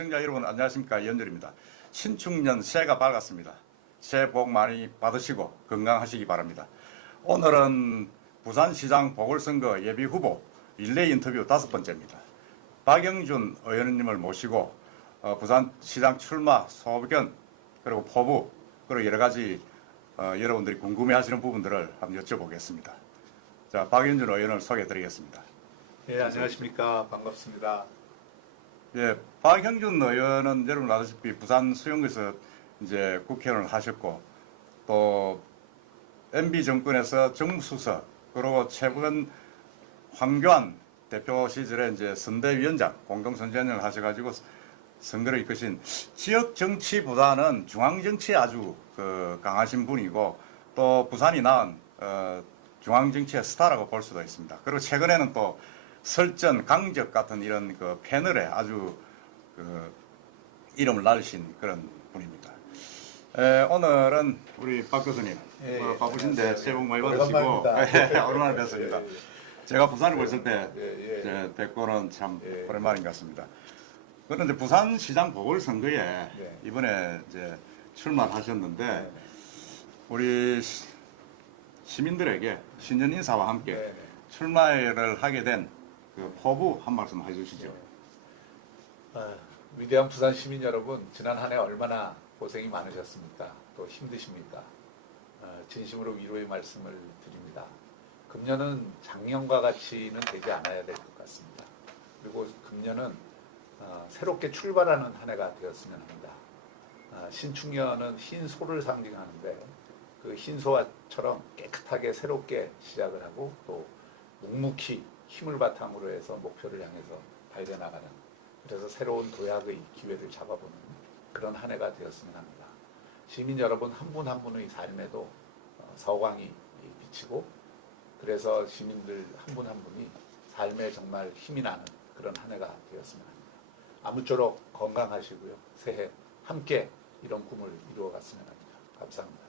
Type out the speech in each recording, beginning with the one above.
시청자 여러분 안녕하십니까. 이현철입니다. 신축년 새해가 밝았습니다. 새해 복 많이 받으시고 건강하시기 바랍니다. 오늘은 부산시장 보궐선거 예비후보 릴레이 인터뷰 5번째입니다. 박영준 의원님을 모시고 부산시장 출마 소견 그리고 포부 그리고 여러 가지 여러분들이 궁금해하시는 부분들을 한번 여쭤보겠습니다. 자, 박영준 의원을 소개해드리겠습니다. 예, 안녕하십니까. 반갑습니다. 예, 박형준 의원은 여러분 아시다시피 부산 수영구에서 이제 국회의원을 하셨고 또 MB 정권에서 정무수석 그리고 최근 황교안 대표 시절에 이제 선대위원장 공동선대위원장을 하셔가지고 선거를 이끄신 지역 정치보다는 중앙 정치에 아주 강하신 분이고 또 부산이 낳은 중앙 정치의 스타라고 볼 수도 있습니다. 그리고 최근에는 또 설전, 강적 같은 이런 패널에 아주 이름을 날리신 그런 분입니다. 오늘은 우리 박 교수님 바쁘신데 새해 복 많이 받으시고 오랜만에 뵙습니다. 제가 부산에 있을 때 뵙고는 참 오랜만인 것 같습니다. 그런데 부산시장 보궐선거에 이번에 이제 출마를 하셨는데 우리 시민들에게 신년 인사와 함께 출마를 하게 된 포부 한 말씀 해주시죠. 위대한 부산 시민 여러분, 지난 한 해 얼마나 고생이 많으셨습니까? 또 힘드십니까? 진심으로 위로의 말씀을 드립니다. 금년은 작년과 같이는 되지 않아야 될 것 같습니다. 그리고 금년은 새롭게 출발하는 한 해가 되었으면 합니다. 신축년은 흰 소를 상징하는데 그 흰 소처럼 깨끗하게 새롭게 시작을 하고 또 묵묵히 힘을 바탕으로 해서 목표를 향해서 달려나가는, 그래서 새로운 도약의 기회를 잡아보는 그런 한 해가 되었으면 합니다. 시민 여러분 한 분 한 분의 삶에도 서광이 비치고 그래서 시민들 한 분 한 분이 삶에 정말 힘이 나는 그런 한 해가 되었으면 합니다. 아무쪼록 건강하시고요. 새해 함께 이런 꿈을 이루어갔으면 합니다. 감사합니다.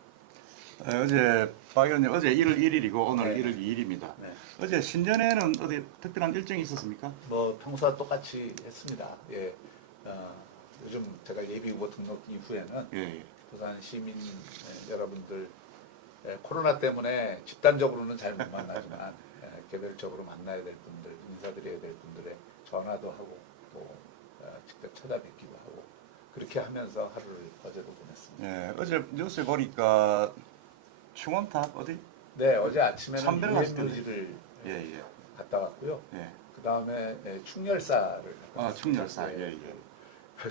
어제 박 의원님 어제 1월 1일이고 오늘 1월 2일입니다. 어제 신년에는 어디 특별한 일정이 있었습니까? 뭐 평소와 똑같이 했습니다. 예, 요즘 제가 예비후보 등록 이후에는 부산 시민 여러분들 코로나 때문에 집단적으로는 잘 못 만나지만 개별적으로 만나야 될 분들, 인사드려야 될 분들의 전화도 하고 또 직접 찾아뵙기도 하고 그렇게 하면서 하루를 어제도 보냈습니다. 예, 어제 뉴스에 보니까 충원탑 어디? 네, 어제 아침에는 참배를 유해묘지를 갔다 왔고요. 그 다음에 충렬사를 충렬사.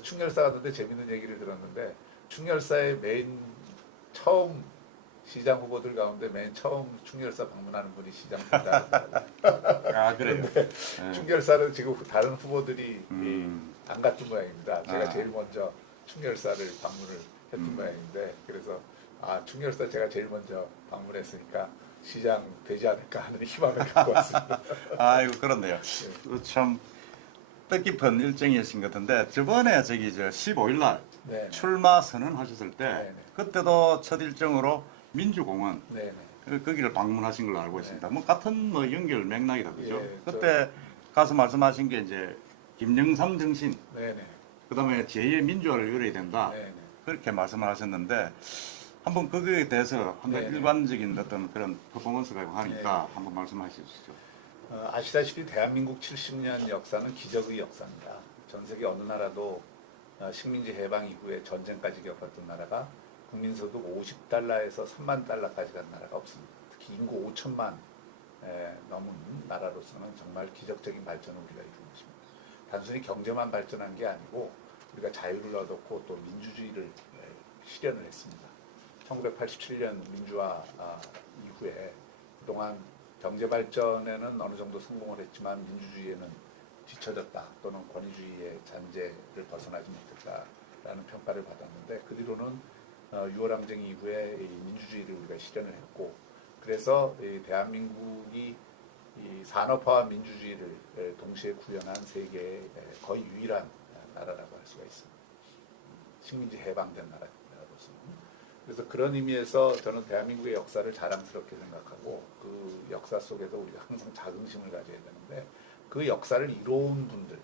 충렬사 갔는데 재밌는 얘기를 들었는데 충렬사의 맨 처음 시장 후보들 가운데 맨 처음 충렬사 방문하는 분이 시장 후보다. 아, 그래요? 충렬사는 지금 다른 후보들이 안 갔던 모양입니다. 제가 제일 먼저 충렬사를 방문을 했던 모양인데 그래서 충렬사 제가 제일 먼저 방문했으니까 시장 되지 않을까 하는 희망을 갖고 왔습니다. 아이고, 그렇네요. 참 뜻깊은 일정이신 것 같은데 저번에 저기 15일 날 출마 선언하셨을 때 그때도 첫 일정으로 민주공원 거기를 방문하신 걸로 알고 있습니다. 뭐 같은 연결 맥락이다, 그죠? 그때 가서 말씀하신 게 이제 김영삼 정신, 그다음에 제2의 민주화를 이뤄야 된다. 그렇게 말씀을 하셨는데 한번 거기에 대해서 한번 일반적인 어떤 그런 퍼포먼스가 하니까 한번 말씀해 주시죠. 아시다시피 대한민국 70년 역사는 기적의 역사입니다. 전 세계 어느 나라도 식민지 해방 이후에 전쟁까지 겪었던 나라가 국민소득 50달러에서 3만 달러까지 간 나라가 없습니다. 특히 인구 5천만 넘은 나라로서는 정말 기적적인 발전을 우리가 이룬 것입니다. 단순히 경제만 발전한 게 아니고 우리가 자유를 얻었고 또 민주주의를 실현을 했습니다. 1987년 민주화 이후에 그동안 경제 발전에는 어느 정도 성공을 했지만 민주주의에는 뒤처졌다 또는 권위주의의 잔재를 벗어나지 못했다라는 평가를 받았는데 그 뒤로는 6월 항쟁 이후에 민주주의를 우리가 실현을 했고 그래서 대한민국이 이 산업화와 민주주의를 동시에 구현한 세계의 거의 유일한 나라라고 할 수가 있습니다. 식민지 해방된 나라로서는. 그래서 그런 의미에서 저는 대한민국의 역사를 자랑스럽게 생각하고 그 역사 속에서 우리가 항상 자긍심을 가져야 되는데 그 역사를 이뤄온 분들,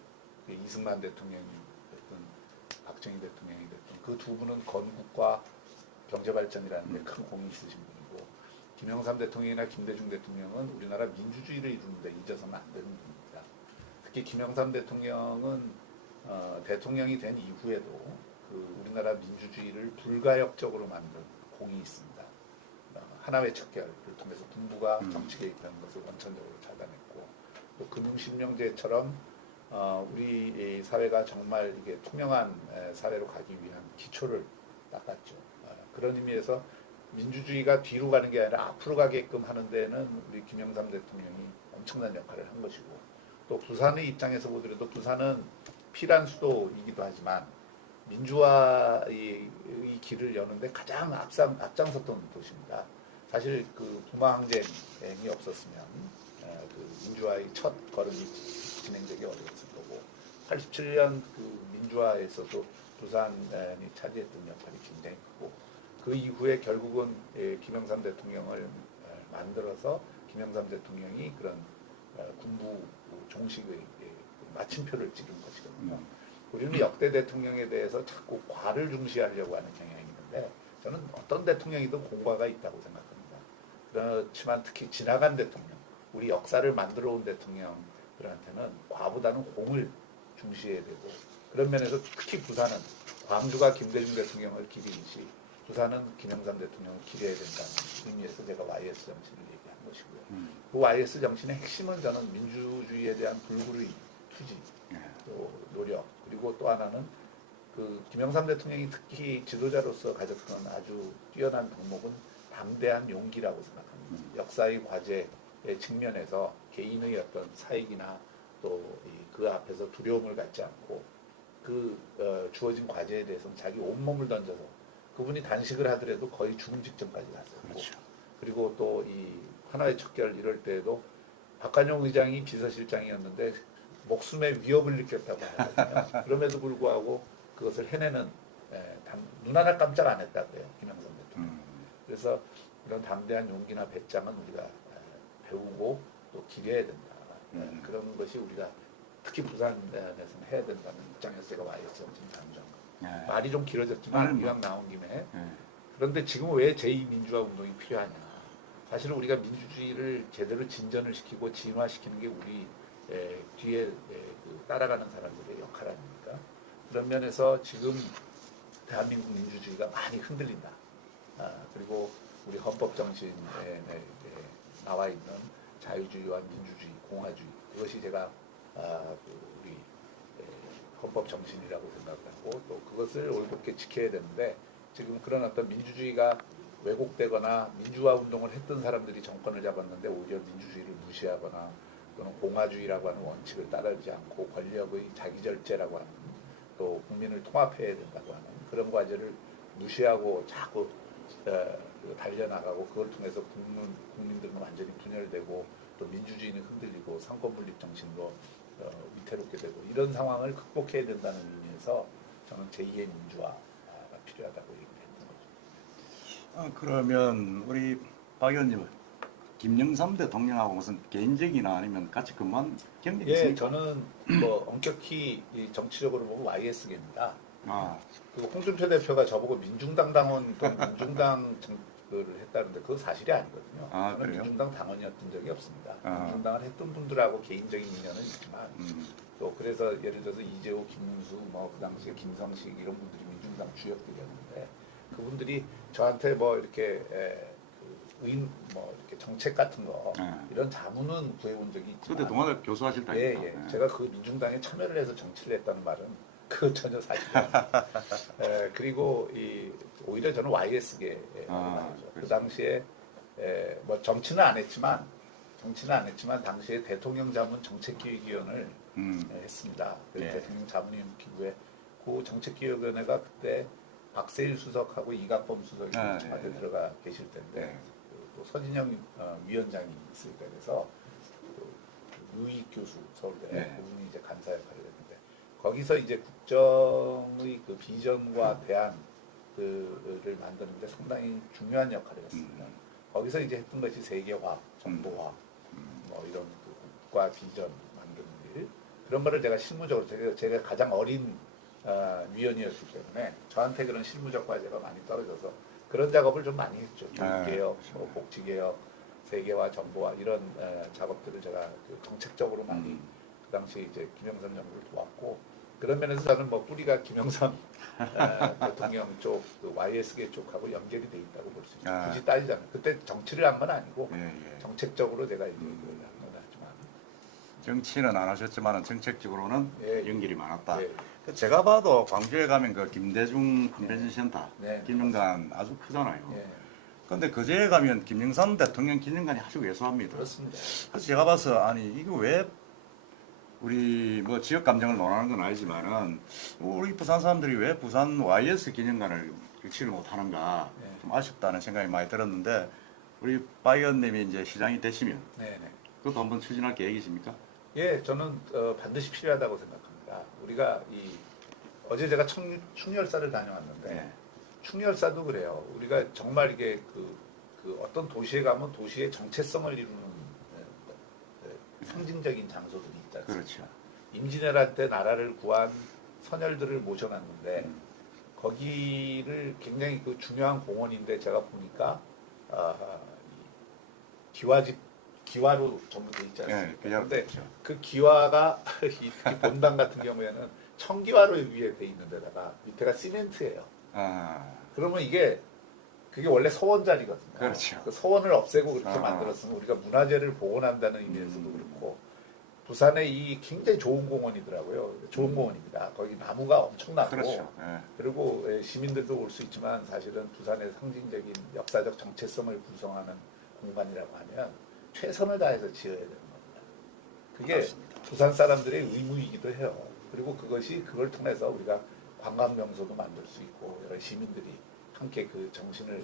이승만 대통령이 됐든 박정희 대통령이 됐든 그 두 분은 건국과 경제발전이라는 데 큰 공이 있으신 분이고 김영삼 대통령이나 김대중 대통령은 우리나라 민주주의를 이루는데 잊어서는 안 되는 분입니다. 특히 김영삼 대통령은 대통령이 된 이후에도 그 우리나라 민주주의를 불가역적으로 만든 공이 있습니다. 하나회 척결을 통해서 군부가 정치 개입하는 것을 원천적으로 차단했고 또 금융실명제처럼 우리 사회가 정말 이게 투명한 사회로 가기 위한 기초를 닦았죠. 그런 의미에서 민주주의가 뒤로 가는 게 아니라 앞으로 가게끔 하는 데는 우리 김영삼 대통령이 엄청난 역할을 한 것이고 또 부산의 입장에서 보더라도 부산은 피란 수도이기도 하지만 민주화의 길을 여는데 가장 앞장섰던 도시입니다. 사실 그 부마항쟁이 없었으면 그 민주화의 첫 걸음이 진행되기 어려웠을 거고 87년 그 민주화에서도 부산이 차지했던 역할이 굉장히 크고 그 이후에 결국은 김영삼 대통령을 만들어서 김영삼 대통령이 그런 군부 종식의 마침표를 찍은 것이거든요. 우리는 역대 대통령에 대해서 자꾸 과를 중시하려고 하는 경향이 있는데 저는 어떤 대통령이든 공과가 있다고 생각합니다. 그렇지만 특히 지나간 대통령, 우리 역사를 만들어 온 대통령들한테는 과보다는 공을 중시해야 되고 그런 면에서 특히 부산은 광주가 김대중 대통령을 기리듯이 부산은 김영삼 대통령을 기려야 된다는 의미에서 제가 YS 정신을 얘기한 것이고요. 그 YS 정신의 핵심은 저는 민주주의에 대한 불굴의 투지, 또 노력, 그리고 또 하나는 그 김영삼 대통령이 특히 지도자로서 가졌던 아주 뛰어난 덕목은 담대한 용기라고 생각합니다. 역사의 과제에 측면에서 개인의 어떤 사익이나 또 그 앞에서 두려움을 갖지 않고 그 주어진 과제에 대해서는 자기 온몸을 던져서 그분이 단식을 하더라도 거의 죽음 직전까지 갔었고 그렇죠. 그리고 또 이 하나의 척결 이럴 때에도 박관용 의장이 비서실장이었는데 목숨의 위협을 느꼈다고 하거든요. 그럼에도 불구하고 그것을 해내는 눈 하나 깜짝 안 했다고요. 김영삼 대통령. 그래서 이런 담대한 용기나 배짱은 우리가 배우고 또 기려야 된다. 그런 것이 우리가 특히 부산에서는 해야 된다는 입장에서 제가 YS 정신 강조한 거. 말이 좀 길어졌지만 이왕 나온 김에 그런데 지금 왜 제2민주화 운동이 필요하냐. 사실은 우리가 민주주의를 제대로 진전을 시키고 진화시키는 게 우리 뒤에 따라가는 사람들의 역할 아닙니까? 그런 면에서 지금 대한민국 민주주의가 많이 흔들린다. 그리고 우리 헌법 정신에 나와 있는 자유주의와 민주주의, 공화주의 그것이 제가 우리 헌법 정신이라고 생각을 하고 또 그것을 올곧게 지켜야 되는데 지금 그런 어떤 민주주의가 왜곡되거나 민주화 운동을 했던 사람들이 정권을 잡았는데 오히려 민주주의를 무시하거나 또는 공화주의라고 하는 원칙을 따르지 않고 권력의 자기절제라고 하는 또 국민을 통합해야 된다고 하는 그런 과제를 무시하고 자꾸 달려나가고 그걸 통해서 국민들은 완전히 분열되고 또 민주주의는 흔들리고 상권분립 정신으로 위태롭게 되고 이런 상황을 극복해야 된다는 의미에서 저는 제2의 민주화가 필요하다고 얘기했던 거죠. 그러면 우리 박 의원님은 김영삼 대통령하고 무슨 개인적이나 아니면 같이 근무한 경력이 예, 있습니까? 저는 뭐 엄격히 정치적으로 보면 YS계입니다. 아, 그 홍준표 대표가 저보고 민중당 당원 또는 민중당 정을 했다는데 그건 사실이 아니거든요. 아, 저는 그래요? 민중당 당원이었던 적이 없습니다. 아. 민중당을 했던 분들하고 개인적인 인연은 있지만 또 그래서 예를 들어서 이재호, 김문수, 뭐 그 당시에 김성식 이런 분들이 민중당 주역들이었는데 그분들이 저한테 뭐 이렇게 뭐 이렇게 정책 같은 거 이런 자문은 구해온 적이 있지만 그때 동아대 교수하실 때 예, 예. 제가 그 민중당에 참여를 해서 정치를 했다는 말은 그 전혀 사실이 아닙니다. 그리고 오히려 저는 YS계 말이죠. 그 당시에 뭐 정치는 안 했지만 당시에 대통령 자문 정책기획위원을 했습니다. 예. 대통령 자문위원 기구에 그 정책기획위원회가 그때 박세일 수석하고 이각범 수석이 저한테 들어가 계실 텐데 또 서진영 위원장이 있을 때 그래서 유익 교수 서울대 그분이 이제 간사 역할을 했는데 거기서 이제 국정의 그 비전과 대안을 만드는데 상당히 중요한 역할을 했습니다. 거기서 이제 했던 것이 세계화, 정보화, 뭐 이런 그 국가 비전 만드는 일 그런 거를 제가 실무적으로 제가 가장 어린 위원이었기 때문에 저한테 그런 실무적 과제가 많이 떨어져서 그런 작업을 좀 많이 했죠. 교육개혁, 뭐 복지개혁, 세계화, 정보화 이런 작업들을 제가 그 정책적으로 많이 그 당시 이제 김영삼 정부를 도왔고 그런 면에서 저는 뭐 뿌리가 김영삼 대통령 쪽, 그 YS계 쪽하고 연결이 돼 있다고 볼 수 있죠. 굳이 따지자면 그때 정치를 한 건 아니고 정책적으로 제가 이제 그걸 한 건 하지만 정치는 안 하셨지만 정책적으로는 예, 연결이 많았다. 예. 그 제가 봐도 광주에 가면 그 김대중 컨벤션 센터 네. 기념관 아주 크잖아요. 예, 근데 그제에 가면 김영삼 대통령 기념관이 아주 왜소합니다. 그렇습니다. 그래서 제가 봐서 아니 이거 왜 우리 뭐 지역 감정을 논하는 건 아니지만은 우리 부산 사람들이 왜 부산 YS 기념관을 유치를 못하는가 네. 좀 아쉽다는 생각이 많이 들었는데 우리 박 의원님이 이제 시장이 되시면 네, 네. 그것도 한번 추진할 계획이십니까? 예, 저는 반드시 필요하다고 생각합니다. 우리가 어제 제가 충렬사를 다녀왔는데 네. 충렬사도 그래요. 우리가 정말 이게 그 어떤 도시에 가면 도시의 정체성을 이루는 상징적인 장소들이 있지 않습니까? 그렇죠. 임진왜란 때 나라를 구한 선열들을 모셔놨는데 거기를 굉장히 그 중요한 공원인데 제가 보니까 기와로 전부 돼 있지 않습니까? 네, 그냥 근데 그렇죠. 그 기와가 특히 본당 같은 경우에는 청기와로 위에 돼 있는 데다가 밑에가 시멘트예요. 그러면 그게 원래 서원 자리거든요. 그렇죠. 그 서원을 없애고 그렇게 만들었으면 우리가 문화재를 복원한다는 의미에서도 그렇고 부산에 이 굉장히 좋은 공원이더라고요. 좋은 공원입니다. 거기 나무가 엄청나고 그렇죠. 예. 그리고 시민들도 올 수 있지만 사실은 부산의 상징적인 역사적 정체성을 구성하는 공간이라고 하면 최선을 다해서 지어야 되는 겁니다. 그게 맞습니다. 부산 사람들의 의무이기도 해요. 그리고 그걸 통해서 우리가 관광 명소도 만들 수 있고 여러 시민들이 함께 그 정신을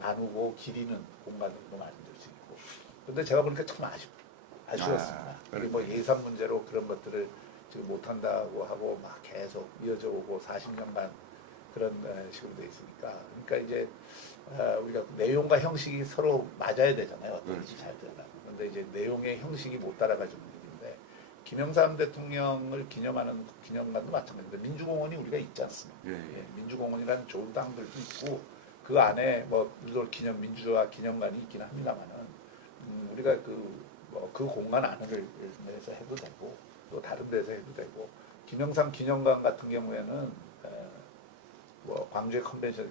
나누고 기리는 공간으로 만들 수 있고. 그런데 제가 보니까 참 아쉬웠습니다. 그리고 뭐 예산 문제로 그런 것들을 지금 못한다고 하고 막 계속 이어져 오고 40년간 그런 식으로 돼 있으니까. 그러니까 이제 우리가 내용과 형식이 서로 맞아야 되잖아요. 어떤지 잘 되려면. 그런데 이제 내용의 형식이 못 따라가지고 일인데 김영삼 대통령을 기념하는 기념관도 마찬가지입니다. 민주공원이 우리가 있지 않습니까? 예, 민주공원이라는 좋은 땅들도 있고 그 안에 뭐 물론 민주화 기념관이 있긴 합니다만은 우리가 그 공간 안을 내서 해도 되고 또 다른 데서 해도 되고 김영삼 기념관 같은 경우에는 뭐 광주의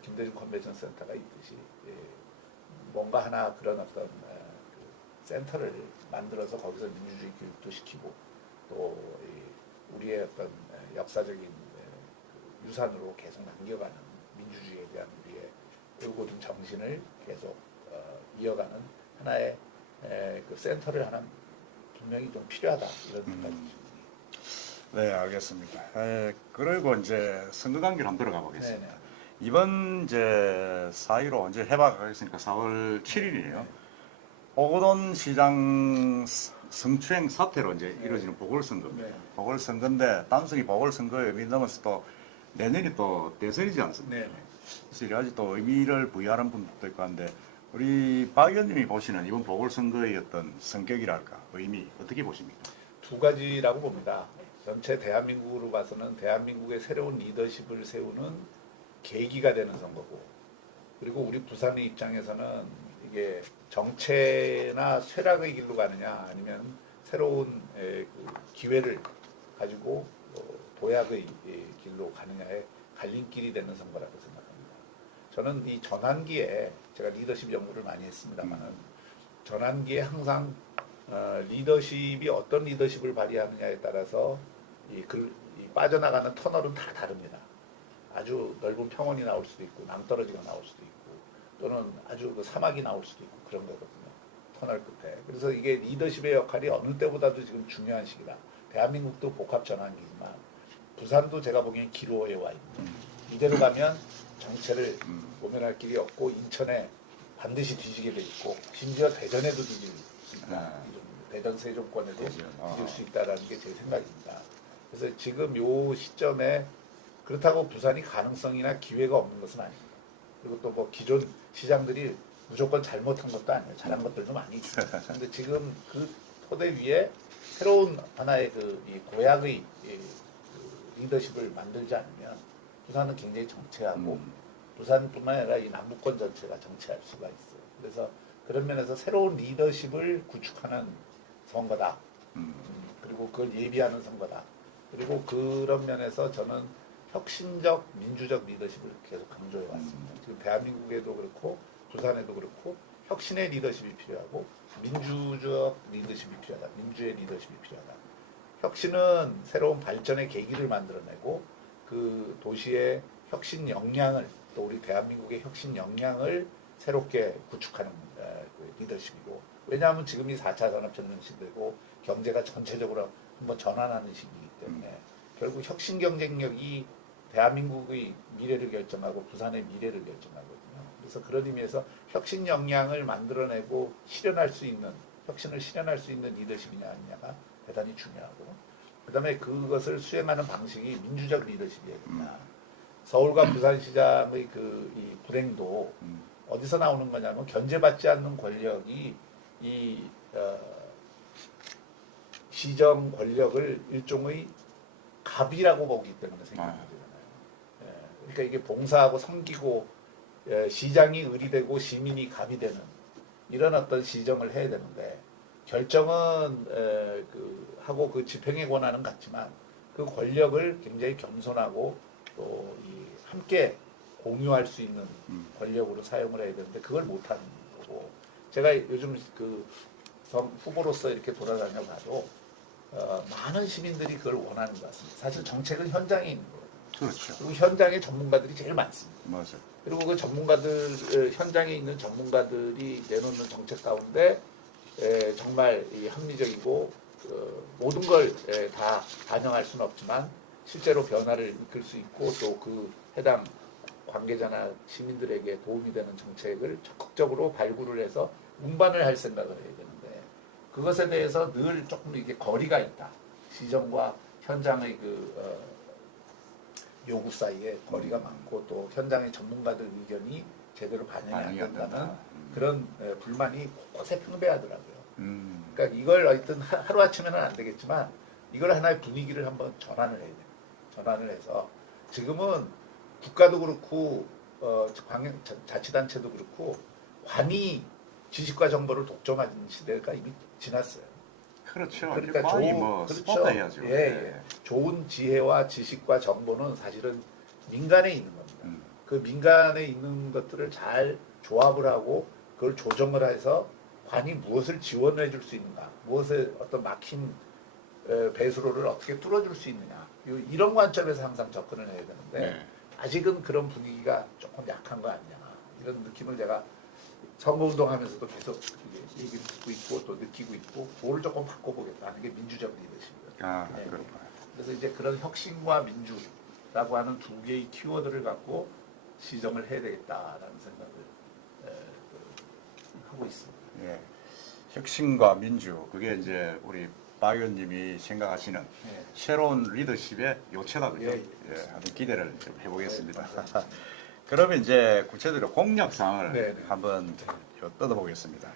김대중 컨벤션 센터가 있듯이 뭔가 하나 그런 어떤 센터를 만들어서 거기서 민주주의 교육도 시키고 또 우리의 어떤 역사적인 유산으로 계속 남겨가는 민주주의에 대한 우리의 의고든 정신을 계속 이어가는 하나의 그 센터를 하나 분명히 좀 필요하다 이런 생각이죠. 네, 알겠습니다. 그리고 이제 선거 관계로 한번 들어가 보겠습니다. 네네. 이번 이제 4.15 언제 해박하겠습니까? 4월 7일이에요. 오거돈 시장 성추행 사태로 이제 이루어지는 보궐선거입니다. 네. 보궐선거인데 단순히 보궐선거의 의미 넘어서 또 내년이 또 대선이지 않습니까? 네네. 그래서 여러 가지 또 의미를 부여하는 분들도 있고 한데 우리 박 의원님이 보시는 이번 보궐선거의 어떤 성격이랄까 의미 어떻게 보십니까? 두 가지라고 봅니다. 전체 대한민국으로 봐서는 대한민국의 새로운 리더십을 세우는 계기가 되는 선거고 그리고 우리 부산의 입장에서는 이게 정체나 쇠락의 길로 가느냐 아니면 새로운 그 기회를 가지고 도약의 길로 가느냐의 갈림길이 되는 선거라고 생각합니다. 저는 이 전환기에 제가 리더십 연구를 많이 했습니다만은 전환기에 항상 리더십이 어떤 리더십을 발휘하느냐에 따라서 이 빠져나가는 터널은 다 다릅니다. 아주 넓은 평원이 나올 수도 있고 낭떠러지가 나올 수도 있고 또는 아주 그 사막이 나올 수도 있고 그런 거거든요. 터널 끝에. 그래서 이게 리더십의 역할이 어느 때보다도 지금 중요한 시기다. 대한민국도 복합 전환기지만 부산도 제가 보기엔 기로에 와 있고 이대로 가면 정체를 모면할 길이 없고 인천에 반드시 뒤지게 돼 있고 심지어 대전에도 뒤질 수 있다. 대전 세종권에도 뒤질 수 있다라는 게 제 생각입니다. 그래서 지금 요 시점에 그렇다고 부산이 가능성이나 기회가 없는 것은 아닙니다. 그리고 또 뭐 기존 시장들이 무조건 잘못한 것도 아니에요. 잘한 것들도 많이 있습니다. 그런데 지금 그 토대 위에 새로운 하나의 이 도약의 리더십을 만들지 않으면 부산은 굉장히 정체하고 음. 부산뿐만 아니라 이 남부권 전체가 정체할 수가 있어요. 그래서 그런 면에서 새로운 리더십을 구축하는 선거다. 그리고 그걸 예비하는 선거다. 그리고 그런 면에서 저는 혁신적 민주적 리더십을 계속 강조해 왔습니다. 지금 대한민국에도 그렇고 부산에도 그렇고 혁신의 리더십이 필요하고 민주적 리더십이 필요하다. 민주의 리더십이 필요하다. 혁신은 새로운 발전의 계기를 만들어내고 그 도시의 혁신 역량을 또 우리 대한민국의 혁신 역량을 새롭게 구축하는 그 리더십이고 왜냐하면 지금이 4차 산업혁명 시대고 경제가 전체적으로 한번 전환하는 시기이기 때문에 결국 혁신 경쟁력이 대한민국의 미래를 결정하고 부산의 미래를 결정하거든요. 그래서 그런 의미에서 혁신 역량을 만들어내고 실현할 수 있는 혁신을 실현할 수 있는 리더십이냐 아니냐가 대단히 중요하고 그다음에 그것을 수행하는 방식이 민주적 리더십이어야 된다. 서울과 부산시장의 이 불행도 어디서 나오는 거냐면 견제받지 않는 권력이 이 시정 권력을 일종의 갑이라고 보기 때문에 생기는 거잖아요. 그러니까 이게 봉사하고 섬기고 시장이 을이 되고 시민이 갑이 되는 이런 어떤 시정을 해야 되는데 결정은 하고 그 집행의 권한은 같지만 그 권력을 굉장히 겸손하고 또 함께 공유할 수 있는 권력으로 사용을 해야 되는데 그걸 못하는 거고 제가 요즘 그 후보로서 이렇게 돌아다녀 봐도 많은 시민들이 그걸 원하는 것 같습니다. 사실 정책은 현장에 있는 거예요. 그렇죠. 그리고 현장에 전문가들이 제일 많습니다. 맞아. 그리고 그 전문가들 현장에 있는 전문가들이 내놓는 정책 가운데 정말 합리적이고 모든 걸 다 반영할 수는 없지만 실제로 변화를 이끌 수 있고 또 그 해당 관계자나 시민들에게 도움이 되는 정책을 적극적으로 발굴을 해서 운반을 할 생각을 해야 되는데 그것에 대해서 늘 조금 이게 거리가 있다. 시정과 현장의 요구 사이에 거리가 많고 또 현장의 전문가들 의견이 제대로 반영이 안 된다는 그런 불만이 곳곳에 팽배하더라고요. 그러니까 이걸 하여튼 하루아침에는 안 되겠지만 이걸 하나의 분위기를 한번 전환을 해야 돼요. 전환을 해서 지금은 국가도 그렇고 자치단체도 그렇고 관이 지식과 정보를 독점하는 시대가 이미 지났어요. 그렇죠. 그러니까 많이 뭐 그렇죠. 스포트 해야죠. 예. 좋은 지혜와 지식과 정보는 사실은 민간에 있는 겁니다. 그 민간에 있는 것들을 잘 조합을 하고 그걸 조정을 해서 관이 무엇을 지원해 줄 수 있는가, 무엇을 어떤 막힌 배수로를 어떻게 뚫어줄 수 있느냐 이런 관점에서 항상 접근을 해야 되는데 네. 아직은 그런 분위기가 조금 약한 거 아니냐 이런 느낌을 제가 선거운동하면서도 계속 얘기를 듣고 있고 또 느끼고 있고 그걸 조금 바꿔보겠다는 게 민주적 리더십이거든요. 네. 그렇구나. 그래서 이제 그런 혁신과 민주라고 하는 두 개의 키워드를 갖고 시정을 해야 되겠다라는 생각을 하고 있습니다. 예. 혁신과 민주 그게 이제 우리 박 의원님이 생각하시는 새로운 리더십의 요체다 그죠? 아주 기대를 좀 해보겠습니다. 그러면 이제 구체적으로 공약상을 한번 뜯어보겠습니다.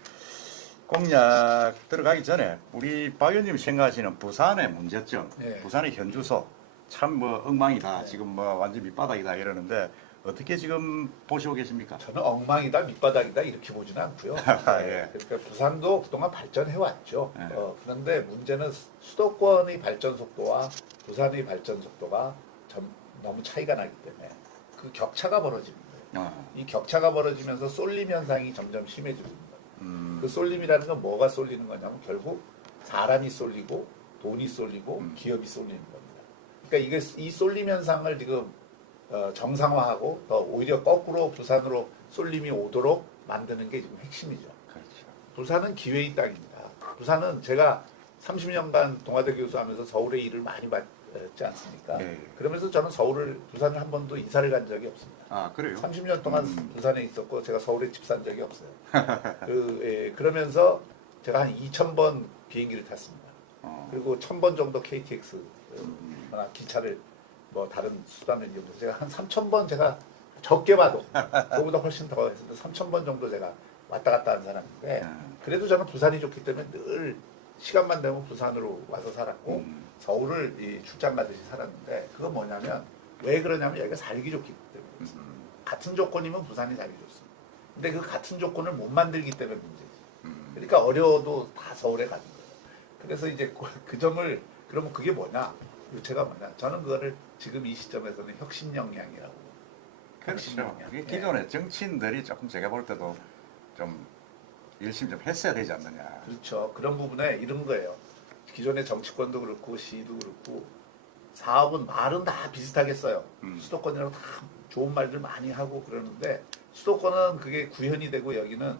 공약 들어가기 전에 우리 박 의원님이 생각하시는 부산의 문제점, 부산의 현주소 참 뭐 엉망이다. 지금 뭐 완전 밑바닥이다 이러는데 어떻게 지금 보시고 계십니까? 저는 엉망이다, 밑바닥이다 이렇게 보지는 않고요. 그러니까 부산도 그동안 발전해 왔죠. 그런데 문제는 수도권의 발전 속도와 부산의 발전 속도가 너무 차이가 나기 때문에 그 격차가 벌어지는 거예요. 이 격차가 벌어지면서 쏠림 현상이 점점 심해지고 있는 거예요. 그 쏠림이라는 건 뭐가 쏠리는 거냐면 결국 사람이 쏠리고 돈이 쏠리고 기업이 쏠리는 겁니다. 그러니까 이 쏠림 현상을 지금 정상화하고 더 오히려 거꾸로 부산으로 쏠림이 오도록 만드는 게 지금 핵심이죠. 그렇죠. 부산은 기회의 땅입니다. 부산은 제가 30년간 동아대 교수하면서 서울의 일을 많이 받지 않습니까? 그러면서 저는 부산을 한 번도 이사를 간 적이 없습니다. 그래요? 30년 동안 부산에 있었고 제가 서울에 집 산 적이 없어요. 그러면서 제가 한 2,000번 비행기를 탔습니다. 그리고 1,000번 정도 KTX 기차를 뭐 다른 수단을 이용해서 제가 한 3,000번 제가 적게 봐도 그거보다 훨씬 더 했는데 3,000번 정도 제가 왔다 갔다 한 사람인데 그래도 저는 부산이 좋기 때문에 늘 시간만 되면 부산으로 와서 살았고 음. 서울을 이 출장 가듯이 살았는데 그건 뭐냐면 왜 그러냐면 여기가 살기 좋기 때문에 같은 조건이면 부산이 살기 좋습니다. 근데 그 같은 조건을 못 만들기 때문에 문제지. 그러니까 어려워도 다 서울에 가는 거예요. 그래서 이제 그 점을 그러면 그게 뭐냐? 유체가 뭐냐? 저는 그거를 지금 이 시점에서는 혁신 역량이라고. 혁신 그렇죠. 역량. 이게 기존의 정치인들이 조금 제가 볼 때도 좀 열심히 좀 했어야 되지 않느냐. 그렇죠. 그런 부분에 이런 거예요. 기존의 정치권도 그렇고 시도 그렇고 사업은 말은 다 비슷하게 써요. 수도권이라고 다 좋은 말들 많이 하고 그러는데 수도권은 그게 구현이 되고 여기는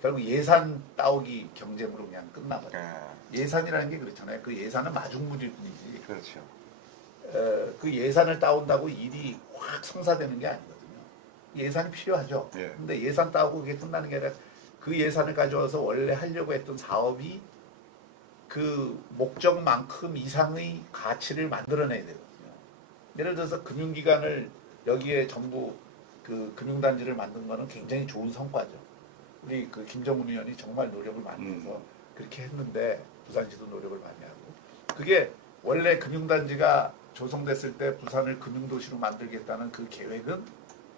결국 예산 따오기 경쟁으로 그냥 끝나버려요. 예산이라는 게 그렇잖아요. 그 예산은 마중물일 뿐이지. 그렇죠. 그 예산을 따온다고 일이 확 성사되는 게 아니거든요. 예산이 필요하죠. 예. 근데 예산 따오고 그게 끝나는 게 아니라 그 예산을 가져와서 원래 하려고 했던 사업이 그 목적만큼 이상의 가치를 만들어내야 되거든요. 예를 들어서 금융기관을 여기에 전부 그 금융단지를 만든 거는 굉장히 좋은 성과죠. 우리 그 김정은 의원이 정말 노력을 많이 해서 그렇게 했는데 부산시도 노력을 많이 하고 그게 원래 금융단지가 조성됐을 때 부산을 금융도시로 만들겠다는 그 계획은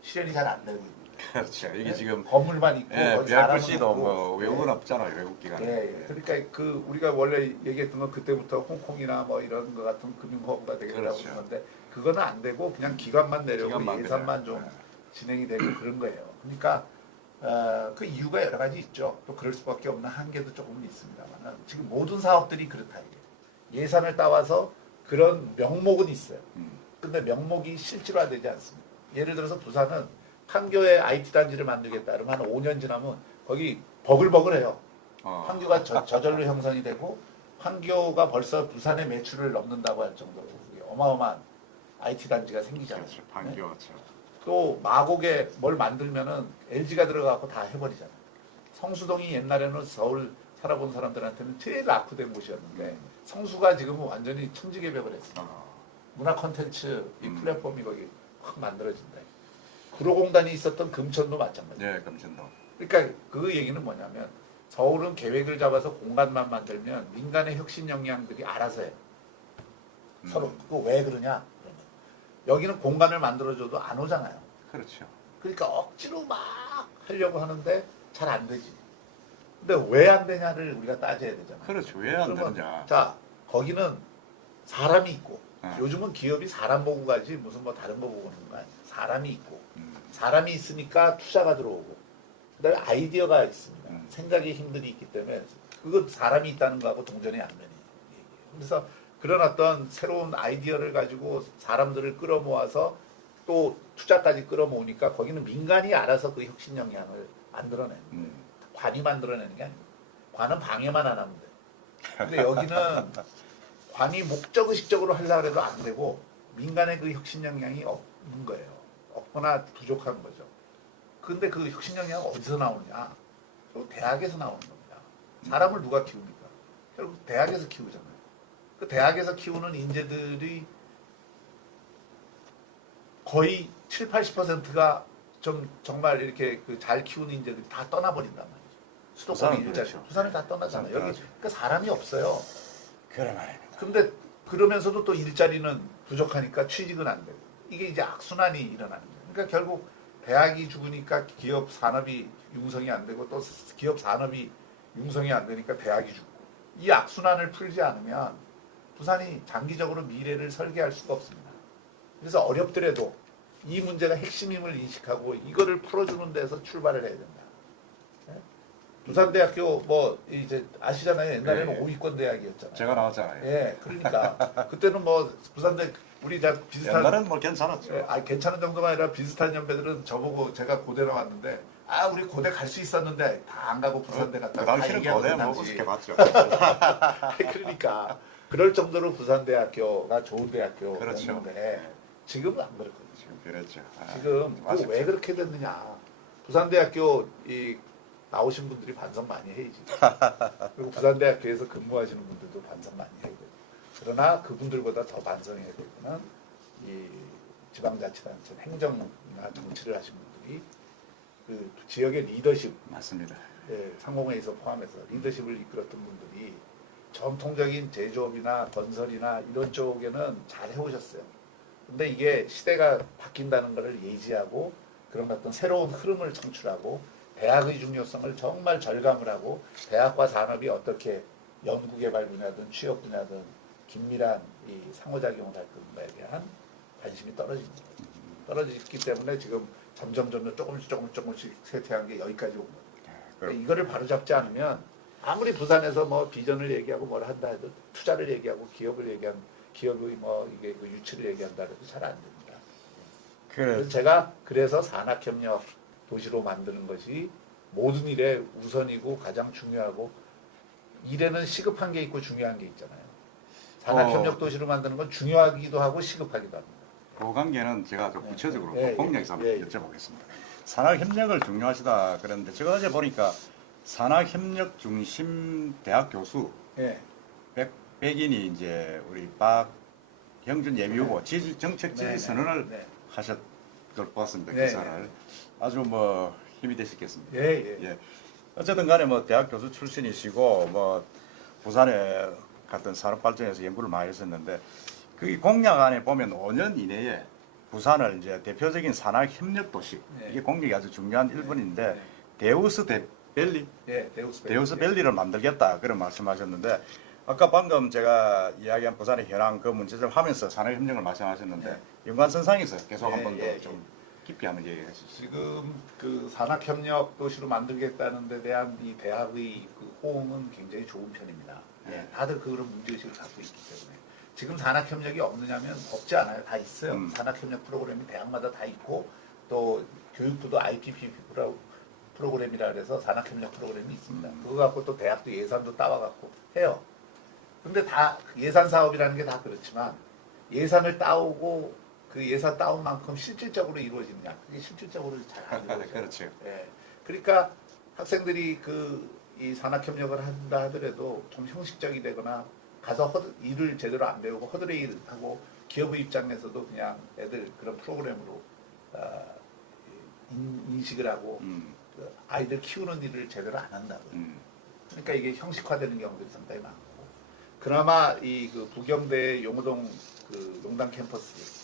실현이 잘 안 되고 있는 그렇죠. 이게 네? 지금 건물만 있고 거기 사람은 BRC도 없고. 뭐 외국은 네. 없잖아요. 외국 기관. 예, 예. 그러니까 그 우리가 원래 얘기했던 건 그때부터 홍콩이나 뭐 이런 거 같은 금융허브가 되겠다고 그렇죠. 그러는데 그거는 안 되고 그냥 기관만 내려고 기관만 예산만 그냥. 좀 진행이 되고 그런 거예요. 그러니까 그 이유가 여러 가지 있죠. 또 그럴 수밖에 없는 한계도 조금은 있습니다만 지금 모든 사업들이 그렇다 이게 예산을 따와서 그런 명목은 있어요. 근데 명목이 실질화되지 않습니다. 예를 들어서 부산은 판교에 IT 단지를 만들겠다 그러면 한 5년 지나면 거기 버글버글해요. 판교가 저절로 형성이 되고 판교가 벌써 부산의 매출을 넘는다고 할 정도로 어마어마한 IT 단지가 생기잖아요. 그렇죠. 판교죠. 또 마곡에 뭘 만들면은 LG가 들어가고 다 해버리잖아요. 성수동이 옛날에는 서울 살아본 사람들한테는 제일 낙후된 곳이었는데 성수가 지금은 완전히 천지개벽을 했어요. 문화 콘텐츠 이 플랫폼이 거기 확 만들어진다. 구로공단이 있었던 금천도 마찬가지예요. 네, 금천도. 그러니까 그 얘기는 뭐냐면 서울은 계획을 잡아서 공간만 만들면 민간의 혁신 역량들이 알아서 해요. 서로 그거 왜 그러냐? 그러면 여기는 공간을 만들어줘도 안 오잖아요. 그렇죠. 그러니까 억지로 막 하려고 하는데 잘 안 되지. 근데 왜 안 되냐를 우리가 따져야 되잖아요. 그렇죠. 왜 안 그러면 되느냐. 자 거기는 사람이 있고 네. 요즘은 기업이 사람 보고 가지 무슨 뭐 다른 거 보고 오는 거 아니에요. 사람이 있고 사람이 있으니까 투자가 들어오고 그다음에 아이디어가 있습니다. 생각의 힘들이 있기 때문에 그거 사람이 있다는 거하고 동전이 안 되는 얘기예요. 그래서 그런 어떤 새로운 아이디어를 가지고 사람들을 끌어모아서 또 투자까지 끌어모으니까 거기는 민간이 알아서 그 혁신 역량을 만들어내는 거예요. 관이 만들어내는 게 아니고 관은 방해만 안 하면 돼요. 근데 여기는 관이 목적의식적으로 하려고 해도 안 되고 민간의 그 혁신 역량이 없는 거예요. 없거나 부족한 거죠. 근데 그 혁신 역량은 어디서 나오느냐? 결국 대학에서 나오는 겁니다. 사람을 누가 키웁니까? 결국 대학에서 키우잖아요. 그 대학에서 키우는 인재들이 거의 7, 80%가 좀 정말 이렇게 그 잘 키우는 인재들이 다 떠나버린단 말이죠. 수도권이 부산은 일자리. 그렇죠. 부산을 다 떠나잖아요. 부산 여기 떠나죠. 그러니까 사람이 없어요. 그래 말입니다. 근데 그러면서도 또 일자리는 부족하니까 취직은 안 되고 이게 이제 악순환이 일어나는 거예요. 그러니까 결국 대학이 죽으니까 기업 산업이 융성이 안 되고 또 기업 산업이 융성이 안 되니까 대학이 죽고 이 악순환을 풀지 않으면 부산이 장기적으로 미래를 설계할 수가 없습니다. 그래서 어렵더라도 이 문제가 핵심임을 인식하고 이거를 풀어주는 데서 출발을 해야 된다. 부산대학교 뭐 이제 아시잖아요. 옛날에는 네. 5위권 대학이었잖아요. 제가 나왔잖아요. 예, 그러니까 그때는 뭐 부산대 우리 다 비슷한 옛날엔 뭐 괜찮았죠. 예, 괜찮은 정도가 아니라 비슷한 연배들은 저보고 제가 고대 나왔는데 우리 고대 갈 수 있었는데 다 안 가고 부산대 갔다 그 다 당시는 얘기하고 거대 당시. 먹었을 게 맞죠. 그러니까 그럴 정도로 부산대학교가 좋은 대학교였는데 그렇죠. 지금은 안 그렇거든요. 지금 그랬죠. 지금 맞습니다. 왜 그렇게 됐느냐? 부산대학교 이 나오신 분들이 반성 많이 해야지. 그리고 부산대학교에서 근무하시는 분들도 반성 많이 해야 돼요. 그러나 그분들보다 더 반성해야 될 거는 이 지방자치단체 행정이나 정치를 하신 분들이 그 지역의 리더십, 맞습니다. 상공회에서 포함해서 리더십을 이끌었던 분들이 전통적인 제조업이나 건설이나 이런 쪽에는 잘 해오셨어요. 근데 이게 시대가 바뀐다는 것을 예지하고 그런 어떤 새로운 흐름을 창출하고 대학의 중요성을 정말 절감을 하고 대학과 산업이 어떻게 연구개발 분야든 취업 분야든 긴밀한 이 상호작용을 할 것인가에 대한 관심이 떨어집니다. 떨어졌기 때문에 지금 점점 조금씩 쇠퇴한 게 여기까지 온 거예요. 그러니까 이거를 바로잡지 않으면 아무리 부산에서 뭐 비전을 얘기하고 뭘 한다 해도 투자를 얘기하고 기업의 뭐 이게 그 유치를 얘기한다 해도 잘 안 됩니다. 그래서 제가 그래서 산학협력 도시로 만드는 것이 모든 일의 우선이고 가장 중요하고 일에는 시급한 게 있고 중요한 게 있잖아요. 산학협력 도시로 만드는 건 중요하기도 하고 시급하기도 합니다. 그 관계는 제가 좀 구체적으로 공략해서 한번 여쭤보겠습니다. 산학협력을 중요하시다 그랬는데 제가 어제 보니까 산학협력 중심 대학 교수 백인이 이제 우리 박형준 예비후보 정책 지지 선언을 하셨 걸 봤습니다. 기사를 아주 뭐 힘이 되셨겠습니다. 예. 어쨌든 간에 뭐 대학 교수 출신이시고 뭐 부산에 같은 산업 발전에서 연구를 많이 했었는데 그 공약 안에 보면 5년 이내에 부산을 이제 대표적인 산학 협력 도시 이게 공약이 아주 중요한 일본인데 데우스 밸리 데우스 밸리를 만들겠다 그런 말씀하셨는데 아까 방금 제가 이야기한 부산의 현황 그 문제점 하면서 산학 협력을 말씀하셨는데 연관선상에서 계속 한 번 더 좀 깊이 한번 얘기해 주시죠. 지금 그 산학협력 도시로 만들겠다는 데 대한 이 대학의 그 호응은 굉장히 좋은 편입니다. 다들 그런 문제의식을 갖고 있기 때문에 지금 산학협력이 없느냐면 없지 않아요. 다 있어요. 산학협력 프로그램이 대학마다 다 있고 또 교육부도 IPP 프로그램이라 그래서 산학협력 프로그램이 있습니다. 그거 갖고 또 대학도 예산도 따와갖고 해요. 근데 다 예산 사업이라는 게 다 그렇지만 예산을 따오고 그 예산 따온 만큼 실질적으로 이루어지느냐? 그게 실질적으로 잘 안 이루어져요. 그렇죠. 그러니까 학생들이 이 산학협력을 한다 하더라도 좀 형식적이 되거나 가서 일을 제대로 안 배우고 허드레일 하고 기업의 입장에서도 그냥 애들 그런 프로그램으로 인식을 하고 그 아이들 키우는 일을 제대로 안 한다고요. 그러니까 이게 형식화되는 경우들이 상당히 많고 그나마 이 그 부경대 용호동 그 농단 캠퍼스